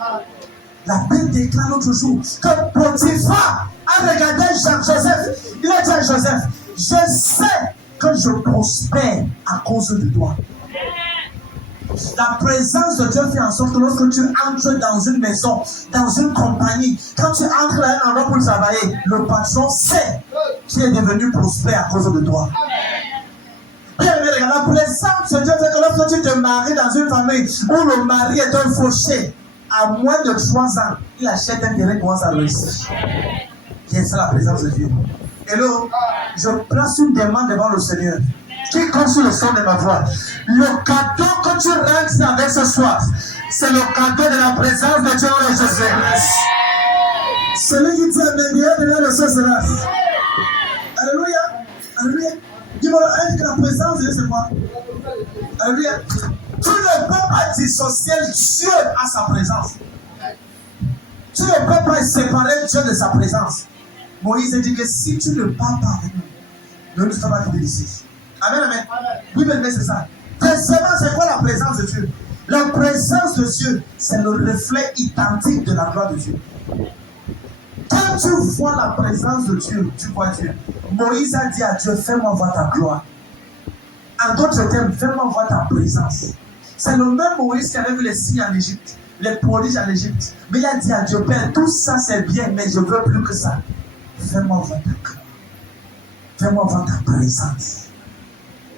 La Bible déclare l'autre jour que Potiphar a regardé Joseph. Il a dit à Joseph, je sais que je prospère à cause de toi. La présence de Dieu fait en sorte que lorsque tu entres dans une maison, dans une compagnie, quand tu entres dans un endroit pour travailler, le patron sait qui est devenu prospère à cause de toi. Bien, la présence de Dieu fait que lorsque tu te maries dans une famille où le mari est un fauché, à moins de 3 ans, il achète un terrain et commence à réussir. Bien, c'est la présence de Dieu. Hello, je place une demande devant le Seigneur. Qui compte sur le son de ma voix? Le cadeau que tu rentres avec ce soir, c'est le cadeau de la présence de Dieu dans Jésus. Celui qui dit Amen, de le son sera. Alléluia. Alléluia. Dis-moi, que la présence de Dieu, c'est quoi? Alléluia. Tu ne peux pas dissocier Dieu à sa présence. Tu ne peux pas séparer Dieu de sa présence. Moïse dit que si tu ne parles pas avec nous, ne nous sommes pas quittés d'ici. Amen, amen. Oui, mais c'est ça. Deuxièmement, c'est quoi la présence de Dieu? La présence de Dieu, c'est le reflet identique de la gloire de Dieu. Quand tu vois la présence de Dieu, tu vois Dieu. Moïse a dit à Dieu, fais-moi voir ta gloire. En d'autres termes, fais-moi voir ta présence. C'est le même Moïse qui avait vu les signes en Égypte, les prodiges en Égypte. Mais il a dit à Dieu, Père, tout ça c'est bien, mais je veux plus que ça. Fais-moi voir ta gloire. Fais-moi voir ta présence.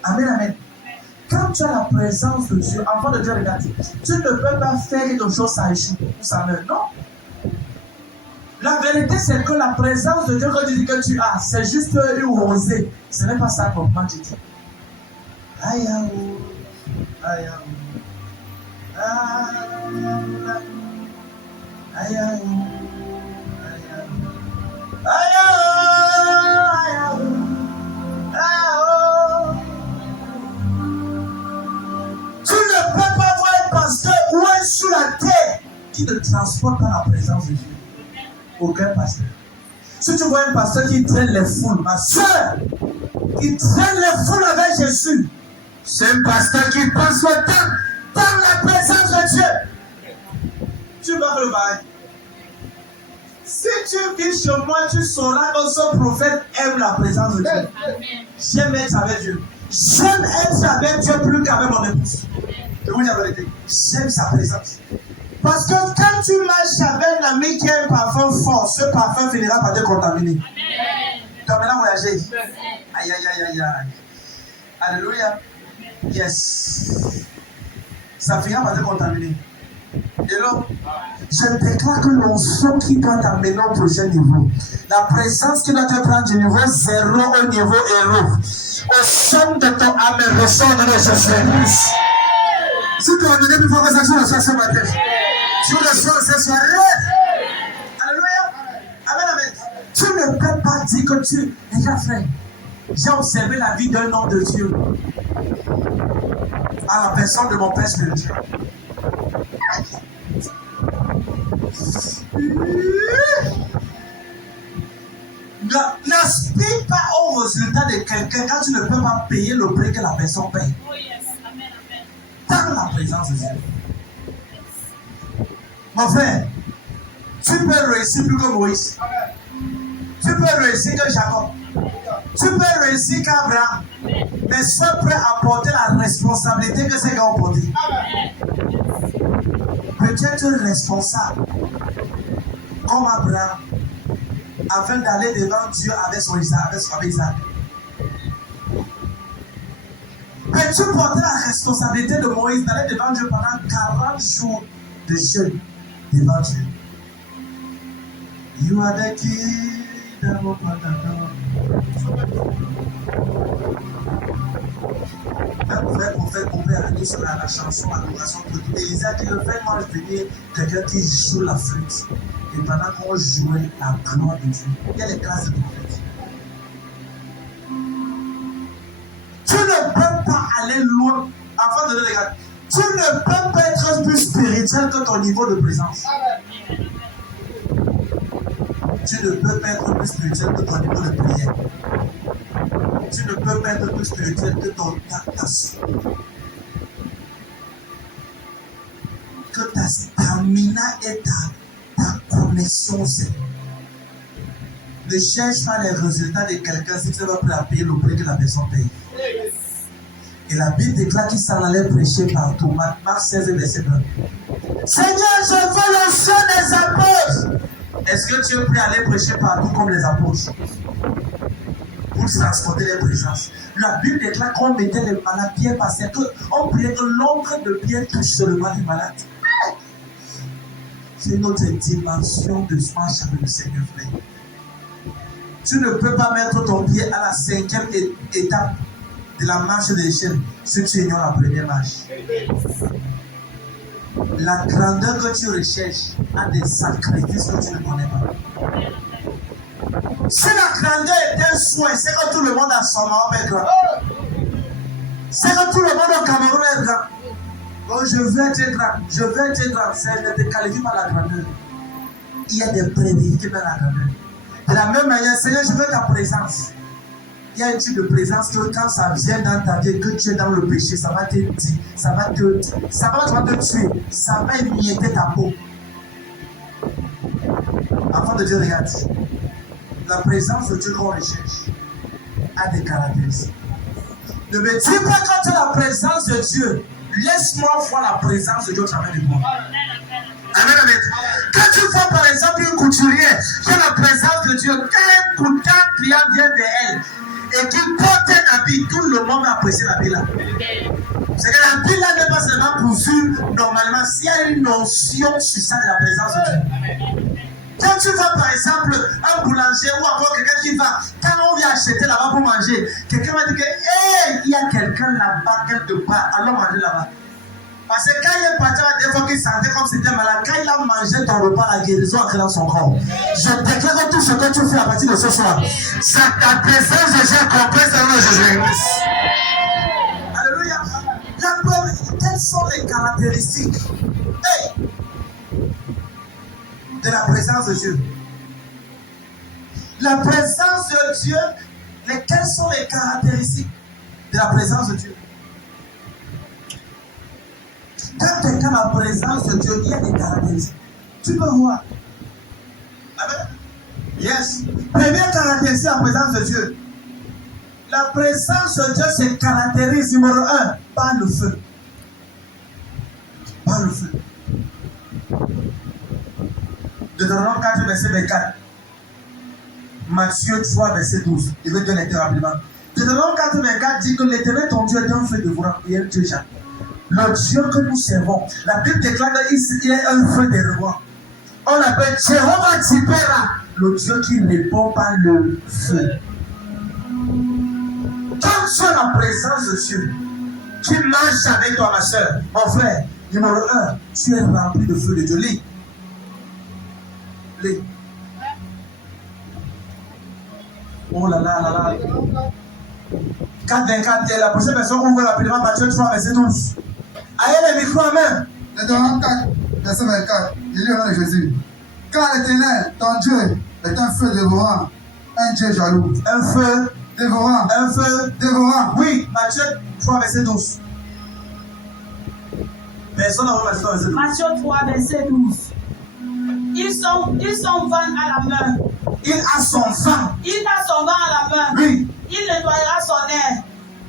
Amen, amen. Quand tu as la présence de Dieu, enfant de Dieu, regarde, tu ne peux pas faire quelque chose, ça échoue ou ça meurt. Non. La vérité, c'est que la présence de Dieu que tu dis que tu as, c'est juste une rosée. Ce n'est pas ça comme moi, tu dis. Aïe, aïe, aïe, aïe, aïe, tu ne peux pas voir un pasteur ou un sur la terre qui ne transporte pas la présence de Dieu. Aucun pasteur. Si tu vois un pasteur qui traîne les foules, ma soeur, qui traîne les foules avec Jésus, c'est un pasteur qui passe le temps dans la présence de Dieu. Tu vas le bail. Si tu vis chez moi, tu sauras que ce prophète aime la présence de Dieu. J'aime être avec Dieu. J'aime être avec Dieu plus qu'avec mon épouse. Je vous dis la vérité. J'aime sa présence. Parce que quand tu marches avec un ami qui a un parfum fort, ce parfum finira par te contaminer. Tu vas maintenant voyager. Aïe, aïe, aïe, aïe, aïe. Alléluia. Yes. Ça finira par te contaminer. Hello. Je déclare que l'onction qui doit t'amener au prochain niveau, la présence qui doit te prendre du niveau 0 au niveau héros, au son de ton âme ressort de Jésus. Si tu as donné plus fort que ça, tu le sois ce matin. Tu le sois ce soir. Alléluia. Amen, amen. Tu ne peux pas dire que tu. Regarde, frère, j'ai observé la vie d'un homme de Dieu à la personne de mon père spirituel. N'aspire pas au résultat de quelqu'un quand tu ne peux pas payer le prix que la personne paye. Dans la présence de Dieu. Mon frère, tu peux réussir plus que Moïse. Tu peux réussir que Jacob. Tu peux réussir qu'Abraham. Mais sois prêt à porter la responsabilité que ces gars ont portée. Peut-être responsable comme Abraham afin d'aller devant Dieu avec son Isaac, avec Isaac. Peux-tu porter la responsabilité de Moïse d'aller devant Dieu pendant 40 jours de jeûne devant Dieu? You are the king that opened the door. Un vrai prophète pouvait arriver sur la chanson, l'adoration. Et Isaac dit, fais-moi venir quelqu'un qui joue la flûte. Et pendant qu'on jouait la gloire de Dieu, il y a les classes de prophètes. Tu ne peux pas aller loin Enfant de Dieu, regarde. Tu ne peux pas être plus spirituel que ton niveau de présence. Tu ne peux pas être plus spirituel que ton niveau de prière. Tu ne peux pas être plus spirituel que ton captation. Que ta stamina et ta connexion, c'est. Ne cherche pas les résultats de quelqu'un si tu ne vas pas payer le prix que la personne paye. Et la Bible déclare qu'il s'en allait prêcher partout. Marc 16, verset 1. Seigneur, je veux l'onction des apôtres. Est-ce que tu es prêt à aller prêcher partout comme les apôtres? Pour transporter les présences. La Bible déclare qu'on mettait les malades bien passés, qu'on priait que l'ombre de Pierre touche seulement les malades. C'est notre dimension de marche avec le Seigneur, frère. Tu ne peux pas mettre ton pied à la 5e étape de la marche de l'échelle si tu ignores la première marche. La grandeur que tu recherches a des sacrifices que tu ne connais pas. Si la grandeur est un souhait, c'est que tout le monde a son maman est grand. C'est que tout le monde au Cameroun est grand. Oh, je veux être grand, je veux être grand. Ça ne te qualifie pas la grandeur. Il y a des prédits qui mettent la grandeur. De la même manière, Seigneur, je veux ta présence. Il y a un type de présence que quand ça vient dans ta vie, que tu es dans le péché, ça va te tuer, ça va te tuer, ça va émietter ta peau. Avant de dire, regarde, la présence de Dieu qu'on recherche a des caractéristiques. Ne me dis pas quand tu as la présence de Dieu, laisse-moi voir la présence de Dieu au travers de moi. Amen, amen. Quand tu vois par exemple une couturière qui a la présence de Dieu, quand un client vient de elle et qu'il porte un habit, tout le monde va apprécier l'habit là. C'est que l'habit là n'est pas seulement pourvu normalement s'il y a une notion sur ça de la présence de Dieu. Quand tu vois par exemple un boulanger ou encore quelqu'un qui va, quand on vient acheter là-bas pour manger, quelqu'un va dire que hey, il y a quelqu'un là-bas quelque part, allons manger là-bas. Parce que quand il est parti à des fois qu'il sentait comme c'était malade, quand il a mangé ton repas, la guérison est dans son corps. Je déclare que tout ce que tu fais à partir de ce soir, c'est ta présence de Dieu compresse dans le Jésus-Christ. Alléluia. Quelles sont les caractéristiques de la présence de Dieu? La présence de Dieu, quelles sont les caractéristiques de la présence de Dieu? Quand quelqu'un a la présence de Dieu, il y a des caractéristiques. Tu peux voir. Amen. Yes. Première caractéristique de la présence de Dieu. La présence de Dieu se caractérise, numéro 1, par le feu. Par le feu. Deutéronome 4, verset 24. Matthieu 3, verset 12. Je vais te lire rapidement. Deutéronome 4, 24 dit que l'Éternel ton Dieu est un feu dévorant et un Dieu jaloux. Le Dieu que nous servons, la Bible déclare qu'il est un feu dévorant. On l'appelle Jéhovah Tsipera, le Dieu qui répond par le feu. Quand tu as la présence de Dieu, qui marche avec toi, ma soeur, mon frère, numéro 1, tu es rempli de feu de Dieu. Lis. Lis. Oh là là là là. 4, 24, la prochaine personne ouvre rapidement Matthieu 3, verset 12. Ayez le micro en main. Deutéronome 4, verset 24. Il lit au nom de Jésus. Car l'Éternel, ton Dieu, est un feu dévorant, un Dieu jaloux. Un feu dévorant. Un feu dévorant. Oui, Matthieu 3, verset 12. Personne n'a Matthieu 3, verset 12. Matthieu 3, verset 12. Ils sont vent à la main. Il a son vent. Il a son vent à la main. Oui. Il nettoyera son air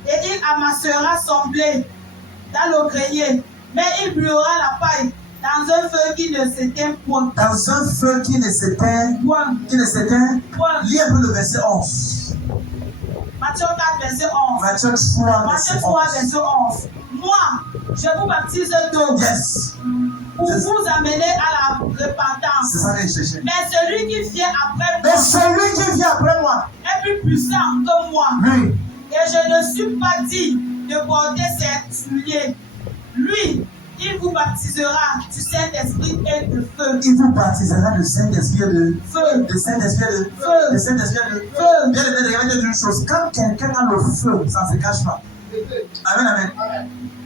et il amassera son blé dans le grenier. Mais il brûlera la paille dans un feu qui ne s'éteint point. Dans un feu qui ne s'éteint point. Qui ne s'éteint point. Lis un peu le verset 11. Matthieu 4, verset 11. Matthieu 3, Matthieu 3, verset 11. Moi, je vous baptise d'eau. Yes. Pour vous amener à la repentance. C'est ça que je cherchais. Mais celui qui vient après moi. Mais celui qui vient après moi est plus puissant que moi. Oui. Et je ne suis pas digne de porter ses souliers. Lui, il vous baptisera du Saint-Esprit et de feu. Il vous baptisera de Saint-Esprit et de feu. De Saint-Esprit et de feu. De Saint-Esprit et de feu. Bien aimé, regardez une chose. Quand quelqu'un a le feu, ça ne se cache pas. Amen, amen.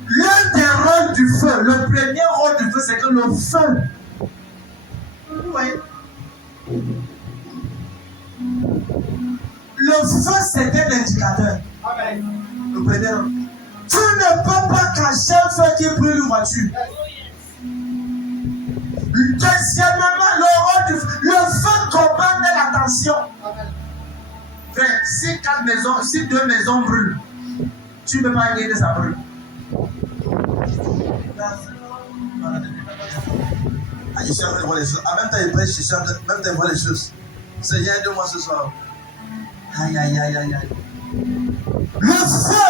L'un des rôles du feu, le premier rôle du feu, c'est que le feu. Vous voyez? Le feu, c'est un indicateur. Le premier rôle. Tu ne peux pas cacher un feu qui brûle une voiture. Deuxièmement, le rôle du feu. Le feu commande l'attention. Frère, si 2 maisons brûlent, tu ne peux pas dire que ça brûle. Je suis en train de voir les choses. En même temps, il prêche, je suis en train de voir les choses. Seigneur, aide-moi ce soir. Aïe, aïe, aïe, aïe, aïe. Le feu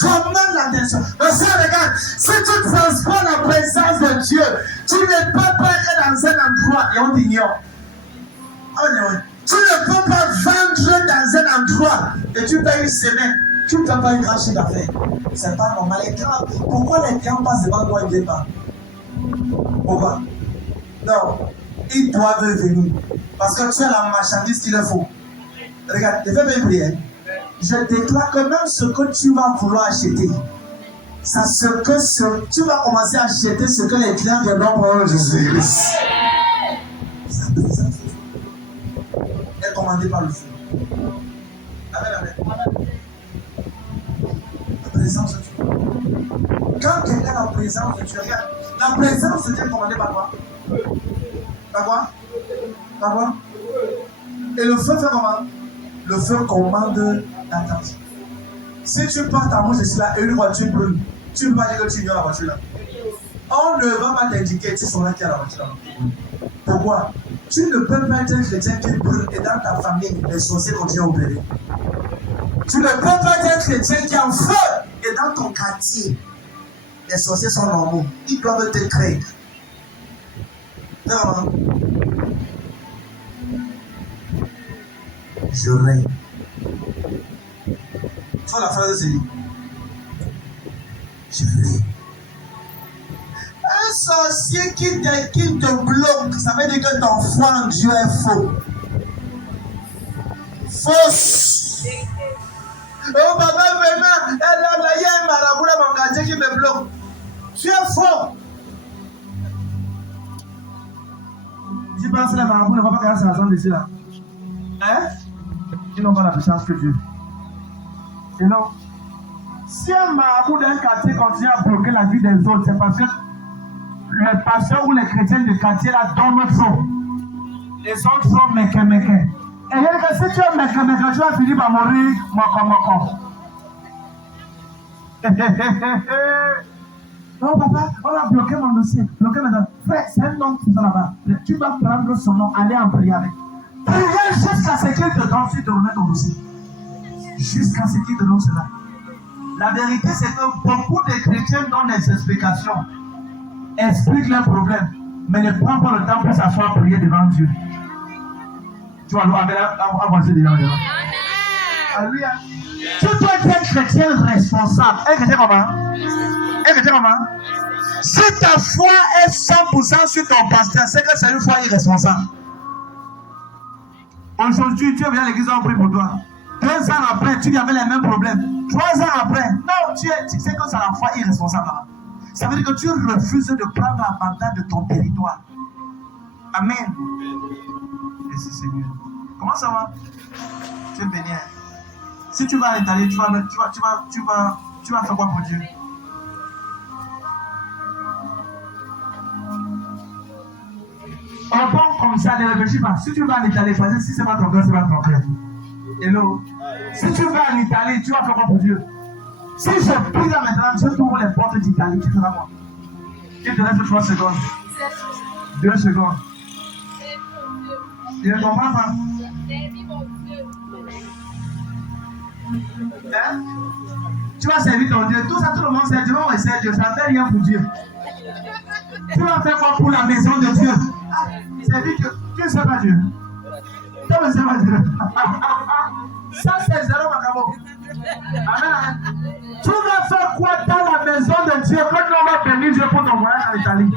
commande l'attention. Mais ça, regarde, si tu transportes la présence de Dieu, tu ne peux pas être dans un endroit et on t'ignore. Tu ne peux pas vendre dans un endroit et tu payes une semaine. Tu ne fais pas une grande chiffre d'affaires. C'est pas normal. Pourquoi les clients passent devant toi et ne viennent pas? Pourquoi? Non, ils doivent venir. Parce que tu as la marchandise qu'il leur faut. Regarde, je fais bien une prière. Je déclare que même ce que tu vas vouloir acheter, tu vas commencer à acheter ce que les clients viendront prendre Jésus-Christ. Sa présence est commandée par le feu. Amen, amen. La présence de Dieu. Quand quelqu'un a la présence de Dieu, regarde, la présence de Dieu est commandée par quoi? Par quoi? Par quoi? Et le feu fait comment? Le feu commande l'attention. Si tu pars ta mouche ici là et une voiture brûle, tu ne peux pas dire que tu ignores la voiture là. On ne va pas t'indiquer, tu sauras qu'il y a la voiture là. Pourquoi? Tu ne peux pas être un chrétien qui brûle et dans ta famille, les sorciers continuent à opérer. Tu ne peux pas être un chrétien qui est en feu et dans ton quartier, les sorciers sont normaux. Ils doivent te créer. Non. Je règne. Tu vois la phrase de lui. Je règne. Un sorcier qui te bloque, ça veut dire que ton foi en Dieu est faux. Fausse. Oh papa, vraiment, il y a un marabout dans mon quartier qui me bloque. Tu es faux. Tu penses que les marabouts ne vont pas casser la zone d'ici là? Hein? Ils n'ont pas la puissance que Dieu. Et non. Si un marabout d'un quartier continue à bloquer la vie des autres, c'est parce que les pasteurs ou les chrétiens du quartier là donnent trop. Ils sont trop méquins. Et il y a que si tu es méquin, tu vas finir par mourir moko. Non, papa, on a bloqué mon dossier. Bloqué maintenant. Frère, c'est un nom qui est là-bas. Tu vas prendre son nom, aller en prière avec. Prière jusqu'à ce qu'il te donne, tu te remets ton dossier. Jusqu'à ce qu'il te donne cela. La vérité, c'est que beaucoup de chrétiens donnent des explications, expliquent leurs problèmes, mais ne prennent pas le temps pour s'asseoir prier devant Dieu. Tu vas avancer déjà. Alléluia. Tu dois être un chrétien responsable. Un chrétien comment? Si ta foi est 100% sur ton pasteur, c'est que c'est une foi irresponsable. Aujourd'hui, tu viens à l'église, on prie pour toi. 2 ans après, tu avais les mêmes problèmes. 3 ans après, non, tu sais que c'est la foi irresponsable. Ça veut dire que tu refuses de prendre l'avantage de ton territoire. Amen. Merci Seigneur. Comment ça va? Tu es béni. Si tu vas à l'Italie, tu vas faire quoi pour Dieu? On prend comme ça, ne réfléchis pas. Si tu vas en Italie, parce que si c'est pas ton cœur, c'est pas ton cœur. Hello. Si tu vas en Italie, tu vas faire quoi pour Dieu? Si je prie là maintenant, je t'ouvre les portes d'Italie, tu feras quoi? Il te reste 3 secondes. 2 secondes. Tu ne comprends pas? Hein? Tu vas servir ton Dieu. Tout ça, tout le monde sait Dieu. On va servir Dieu. Ça ne fait rien pour Dieu. Tu vas faire quoi pour la maison de Dieu? Servir Dieu. Tu ne sais pas Dieu. Tu ne sais pas Dieu. Ça, c'est zéro macabo. Amen. Tu vas faire quoi dans la maison de Dieu quand on va bénir Dieu pour ton voyage en Italie?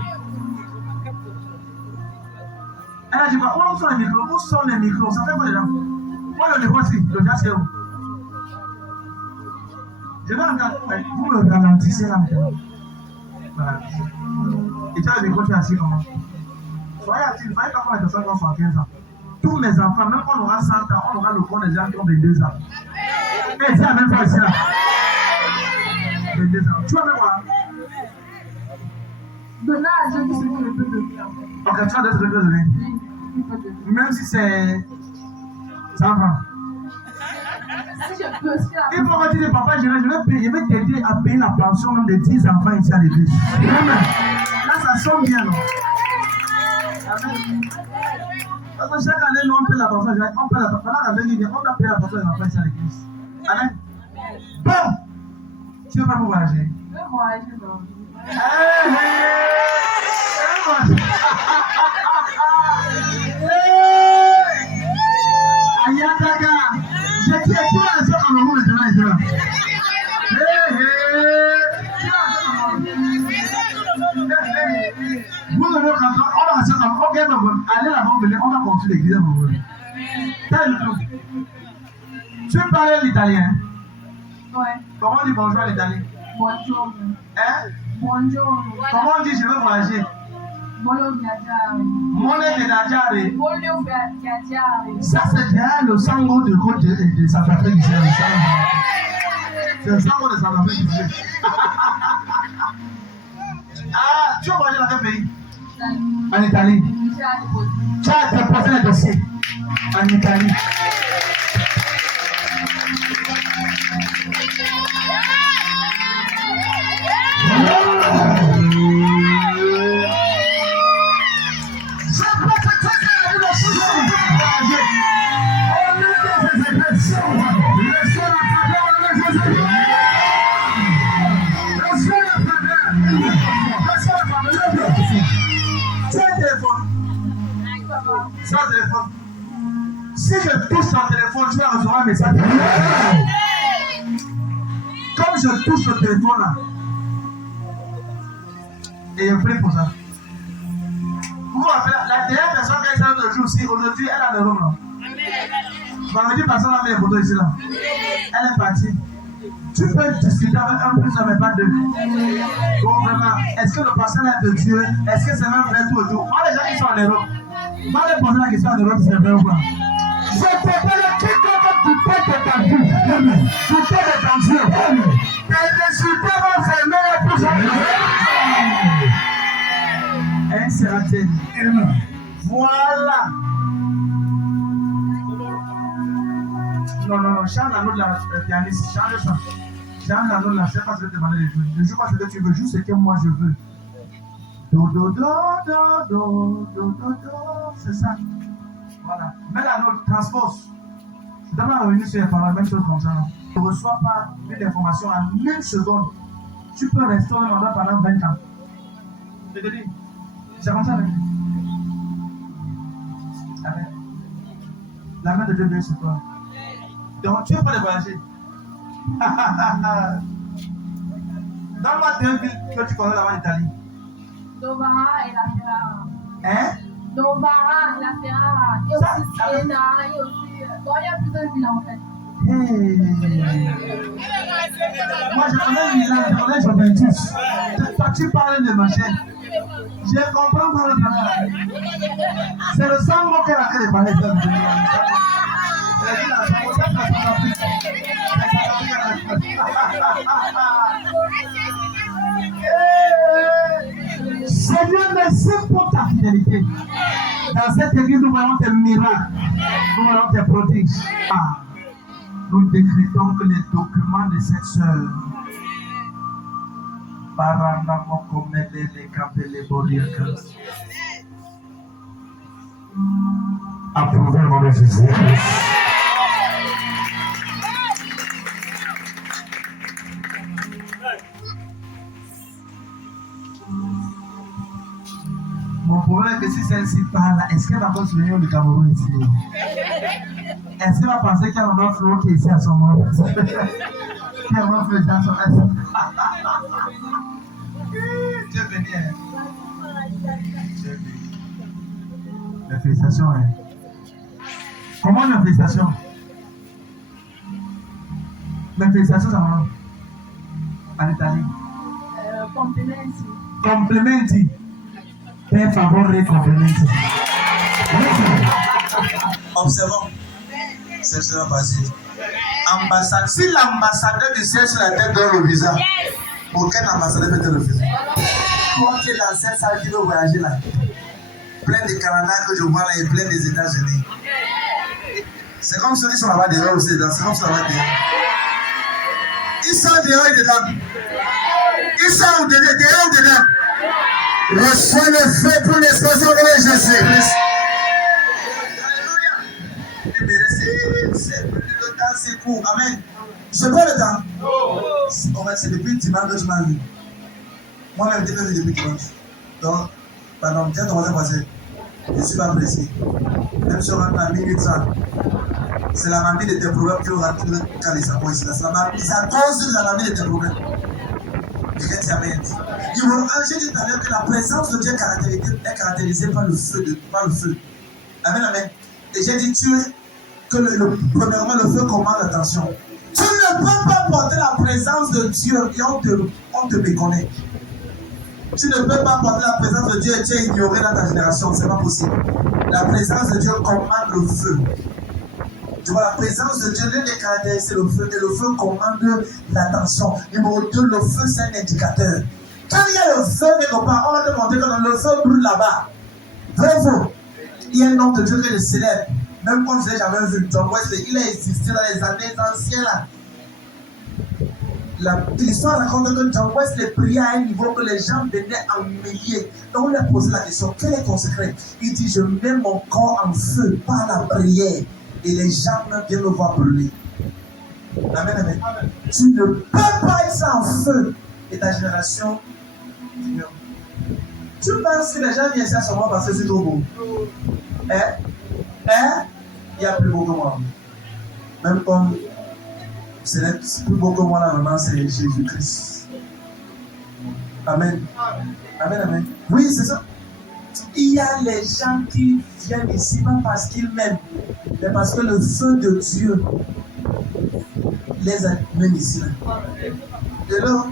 Elle a dit quoi? Où sont les micros? Où sont les micros? Ça fait quoi dedans? Où est le micro ici? Le gars, c'est où? Je vais regarder. Vous me ralentissez là maintenant. Voilà. Et tu as le micro, tu es assis comment? Soyez assis, ne voyez pas comment les personnes vont 75 ans. Tous mes enfants, même quand on aura 100 ans, on aura le compte des gens qui ont 22 ans. Et c'est la même chose ici là. 22 ans. Tu vas me voir. Donner à Dieu tout ce qu'il peut donner. Ok, tu vas donner ce que tu veux donner. Même si c'est 100 francs. Si je peux aussi la Il faut me dire, papa, je vais t'aider à payer la pension même des 10 enfants ici à l'église. Là, ça sonne bien, non? Amen. Parce que chaque année, nous, on paie la pension. On paie la pension. On doit payer la pension des enfants ici à l'église. Amen. Bon, tu veux pas me voyager? Je veux voyager, non. Ayataka, j'ai dit, tu vas laisser en haut maintenant ici là. Vous devez on va laisser en haut, allez là-bas, on va construire l'église en haut. Tu parles l'italien? Ouais. Comment on dit bonjour en italien? Bonjour. Hein? Bonjour. Comment on dit je veux voyager? Molo viaggiare. Mole de Nadjare. Molo viaggiare. Ça, c'est déjà le sango de côte de Centrafrique. C'est le sango de Centrafrique. Ah, tu vas voyager dans quel pays? En Italie. Tu as déposé le dossier en Italie. Sans téléphone. Si je touche ton téléphone, tu vas recevoir un message. Comme je touche le téléphone là, et je prie pour ça. Vous rappelez, la dernière personne qui a été l'autre jour aussi, aujourd'hui, elle a le rhum là. Vendredi passé, on a mis les photos ici là. Elle est partie. Tu peux discuter avec un plus, mais pas deux. Donc vraiment, est-ce que le pasteur est de Dieu? Est-ce que c'est même vrai tout autour? Moi, les gens qui sont en Europe, moi, les poser la question en Europe, c'est vrai ou pas? Je t'appelle quiconque du peuple de ta vie, du peuple de ton Dieu. Tes résultats vont fermer la bouche. Un sera-t-il. Voilà. Non, change la note de la pianiste, change ça. Change la note là, je ne sais pas ce que tu demandes de jouer. Je joue pas ce que tu veux, joue ce que moi je veux. Do, do, do, do, do, do, do, do. C'est ça. Voilà. Mets la note, transpose. Je donne un revenu sur les paroles, même chose comme ça. Tu ne reçois pas une information en une seconde. Tu peux rester au même endroit pendant 20 ans. Je te dis, c'est comme ça. Amen. La main de Dieu est sur toi. Donc tu ne veux pas les voyager. Donne-moi deux villes que tu connais là-bas en Italie. Novara et la Ferrara. Hein? Novara et la Ferrara. Et aussi Siena, et aussi. Bon, il y a plusieurs villes en fait. Moi je connais Milan, je connais Juventus. Toi tu parles de machin. Je comprends pas le parler. C'est le sango qu'elle a fait de parler de Milan. Seigneur, merci pour ta fidélité. Dans cette église, nous voyons tes miracles, nous voyons tes prodiges. Nous décrétons que les documents de cette sœur, approuvé au nom de Jésus. Mon problème est que si celle-ci parle, est-ce qu'elle va pas se venir du Cameroun ici? Est-ce qu'elle va penser qu'il y a un autre flot qui est ici à son moment? Qu'il y a un autre flot dans son reste? Dieu béni. Dieu béni. Mes félicitations. Hein. Comment mes félicitations? Mes félicitations, ça va en Italie. complimenti. Complimenti. Per favore, complimenti. Observons. C'est cela passé. Ambassade. Si l'ambassadeur du ciel sur la tête donne le visa, aucun ambassadeur peut te refuser. Toi qui es dans cette salle qui veut voyager là, plein de Canada que je vois là et plein des États-Unis. C'est comme ceux qui sont là-bas dehors aussi. C'est comme ceux là-bas dehors. Ils sont dehors et dedans. Ils sont dehors et dedans. Reçois le feu pour l'expression de Jésus-Christ. Le temps c'est court. Amen. Je prends le temps. En fait, c'est depuis dimanche que je m'en vais. Moi-même, je l'ai vu depuis dimanche. Donc, pendant 4 ans passé, je ne suis pas pressé. Même si on rentre à minuit 30, c'est la mamie de tes problèmes qui aura tout le cas de sa voix ici. C'est à cause de la mamie de tes problèmes. Je vais dire amen. J'ai dit tout à l'heure que la présence de Dieu est caractérisée par le feu. Amen, amen. Et j'ai dit que premièrement, le feu commande l'attention. Tu ne peux pas porter la présence de Dieu et on te méconnaît. Tu ne peux pas porter la présence de Dieu et tu es ignoré dans ta génération. Ce n'est pas possible. La présence de Dieu commande le feu. Tu vois, la présence de Dieu, l'une des caractéristiques, c'est le feu. Et le feu commande l'attention. Numéro 2, le feu, c'est un indicateur. Quand il y a le feu quelque part, on va te montrer que le feu brûle là-bas. Vrai ou faux? Il y a un homme de Dieu que je célèbre. Même quand je n'ai jamais vu John Wesley, il a existé dans les années anciennes là. L'histoire raconte que John Wesley priait à un niveau que les gens venaient en milliers. Donc on lui a posé la question, quel est ton secret? Il dit, je mets mon corps en feu par la prière. Et les gens viennent me voir brûler. Amen, amen. Tu ne peux pas être en feu. Et ta génération, tu penses que les gens viennent à ce moment parce que c'est trop beau. Il y a plus beau que moi. Même comme c'est plus beau que moi là, maintenant, c'est Jésus-Christ. Amen. Amen, amen. Oui, c'est ça. Il y a les gens qui viennent ici, pas parce qu'ils m'aiment, mais parce que le feu de Dieu les amène ici. Hello?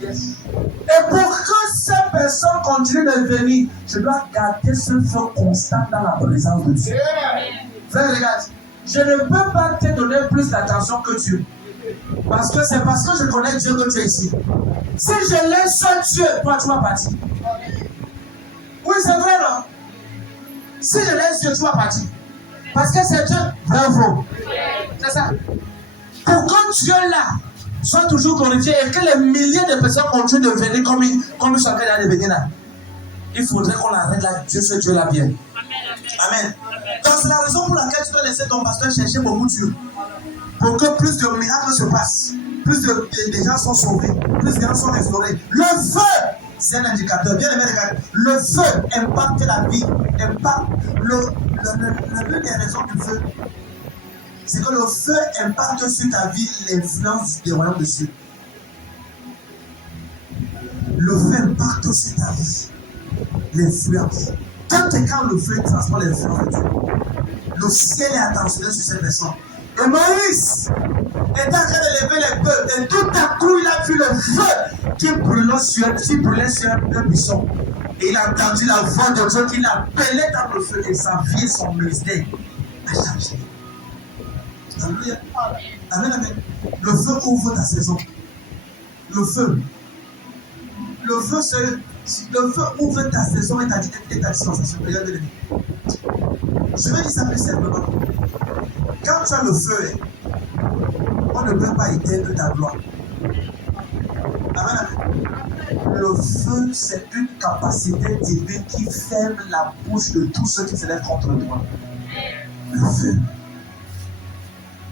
Yes. Et pour que ces personnes continuent de venir, je dois garder ce feu constant dans la présence de Dieu. Frère, regarde, je ne peux pas te donner plus d'attention que Dieu. Parce que c'est parce que je connais Dieu que tu es ici. Si je laisse Dieu, toi tu vas partir. Oui, c'est vrai, non? Si je laisse Dieu, tu vas partir. Parce que c'est Dieu. Vrai ou faux? C'est ça. Pour que Dieu là soit toujours glorifié et que les milliers de personnes continuent de venir comme ils sont en train de venir là, il faudrait qu'on arrête là, ce Dieu là bien. Amen. Donc c'est la raison pour laquelle tu dois laisser ton pasteur chercher beaucoup Dieu. Pour que plus de miracles se passent, plus de gens sont sauvés, plus de gens sont restaurés. Le feu, c'est un indicateur. Bien aimé, regarde. Le feu impacte la vie. Impacte l'une des raisons du feu, c'est que le feu impacte sur ta vie l'influence des royaumes de Dieu. Le feu impacte sur ta vie l'influence. Quand le feu transforme l'influence de Dieu, le ciel est attentionné sur cette personne. Et Moïse était en train de lever les bœufs, et tout à coup il a vu le feu qui brûlait sur un buisson. Et il a entendu la voix de Dieu qui l'appelait dans le feu, et sa vie et son ministère a changé. Alléluia. Amen, amen. Le feu ouvre ta saison. Le feu ouvre ta saison et ta dispensation. Regardez-le. Je vais dire ça plus simplement. Quand tu as le feu, on ne peut pas éteindre ta gloire. Amen, amen. Le feu, c'est une capacité divine qui ferme la bouche de tous ceux qui se lèvent contre toi. Le feu.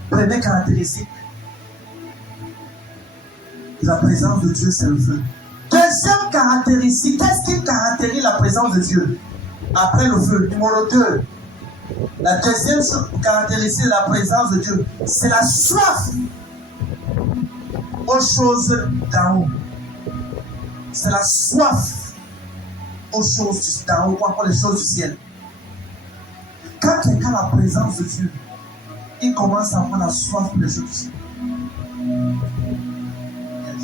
Première caractéristique de la présence de Dieu, c'est le feu. Deuxième caractéristique, qu'est-ce qui caractérise la présence de Dieu? Après le feu, numéro 2. La deuxième caractéristique de la présence de Dieu, c'est la soif aux choses d'en haut. C'est la soif aux choses d'en haut, quoi, les choses du ciel. Quand quelqu'un a la présence de Dieu, il commence à avoir la soif pour les choses du ciel. Yes.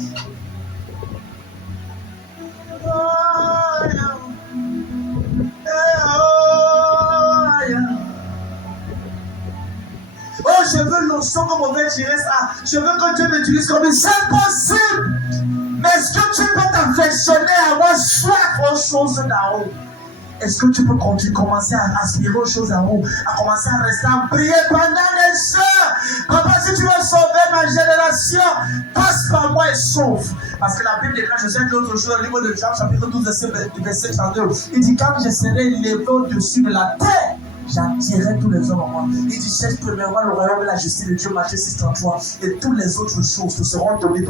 fonction comme on veut gérer ça. Je veux que Dieu m'utilise comme il. C'est possible. Mais est-ce que tu peux t'affectionner à avoir soif aux choses d'en haut? Est-ce que tu peux commencer à aspirer aux choses en haut, à commencer à rester à prier pendant les heures? Papa, si tu veux sauver ma génération, passe par moi et sauve. Parce que la Bible déclare, je sais l'autre jour, le livre de Jean, chapitre 12, verset 32, il dit, quand je serai élevé au-dessus de la terre, j'attirerai tous les hommes à moi. Il dit, cherche premièrement le royaume et la justice de Dieu, Matthieu 6, 33, et toutes les autres choses te seront données.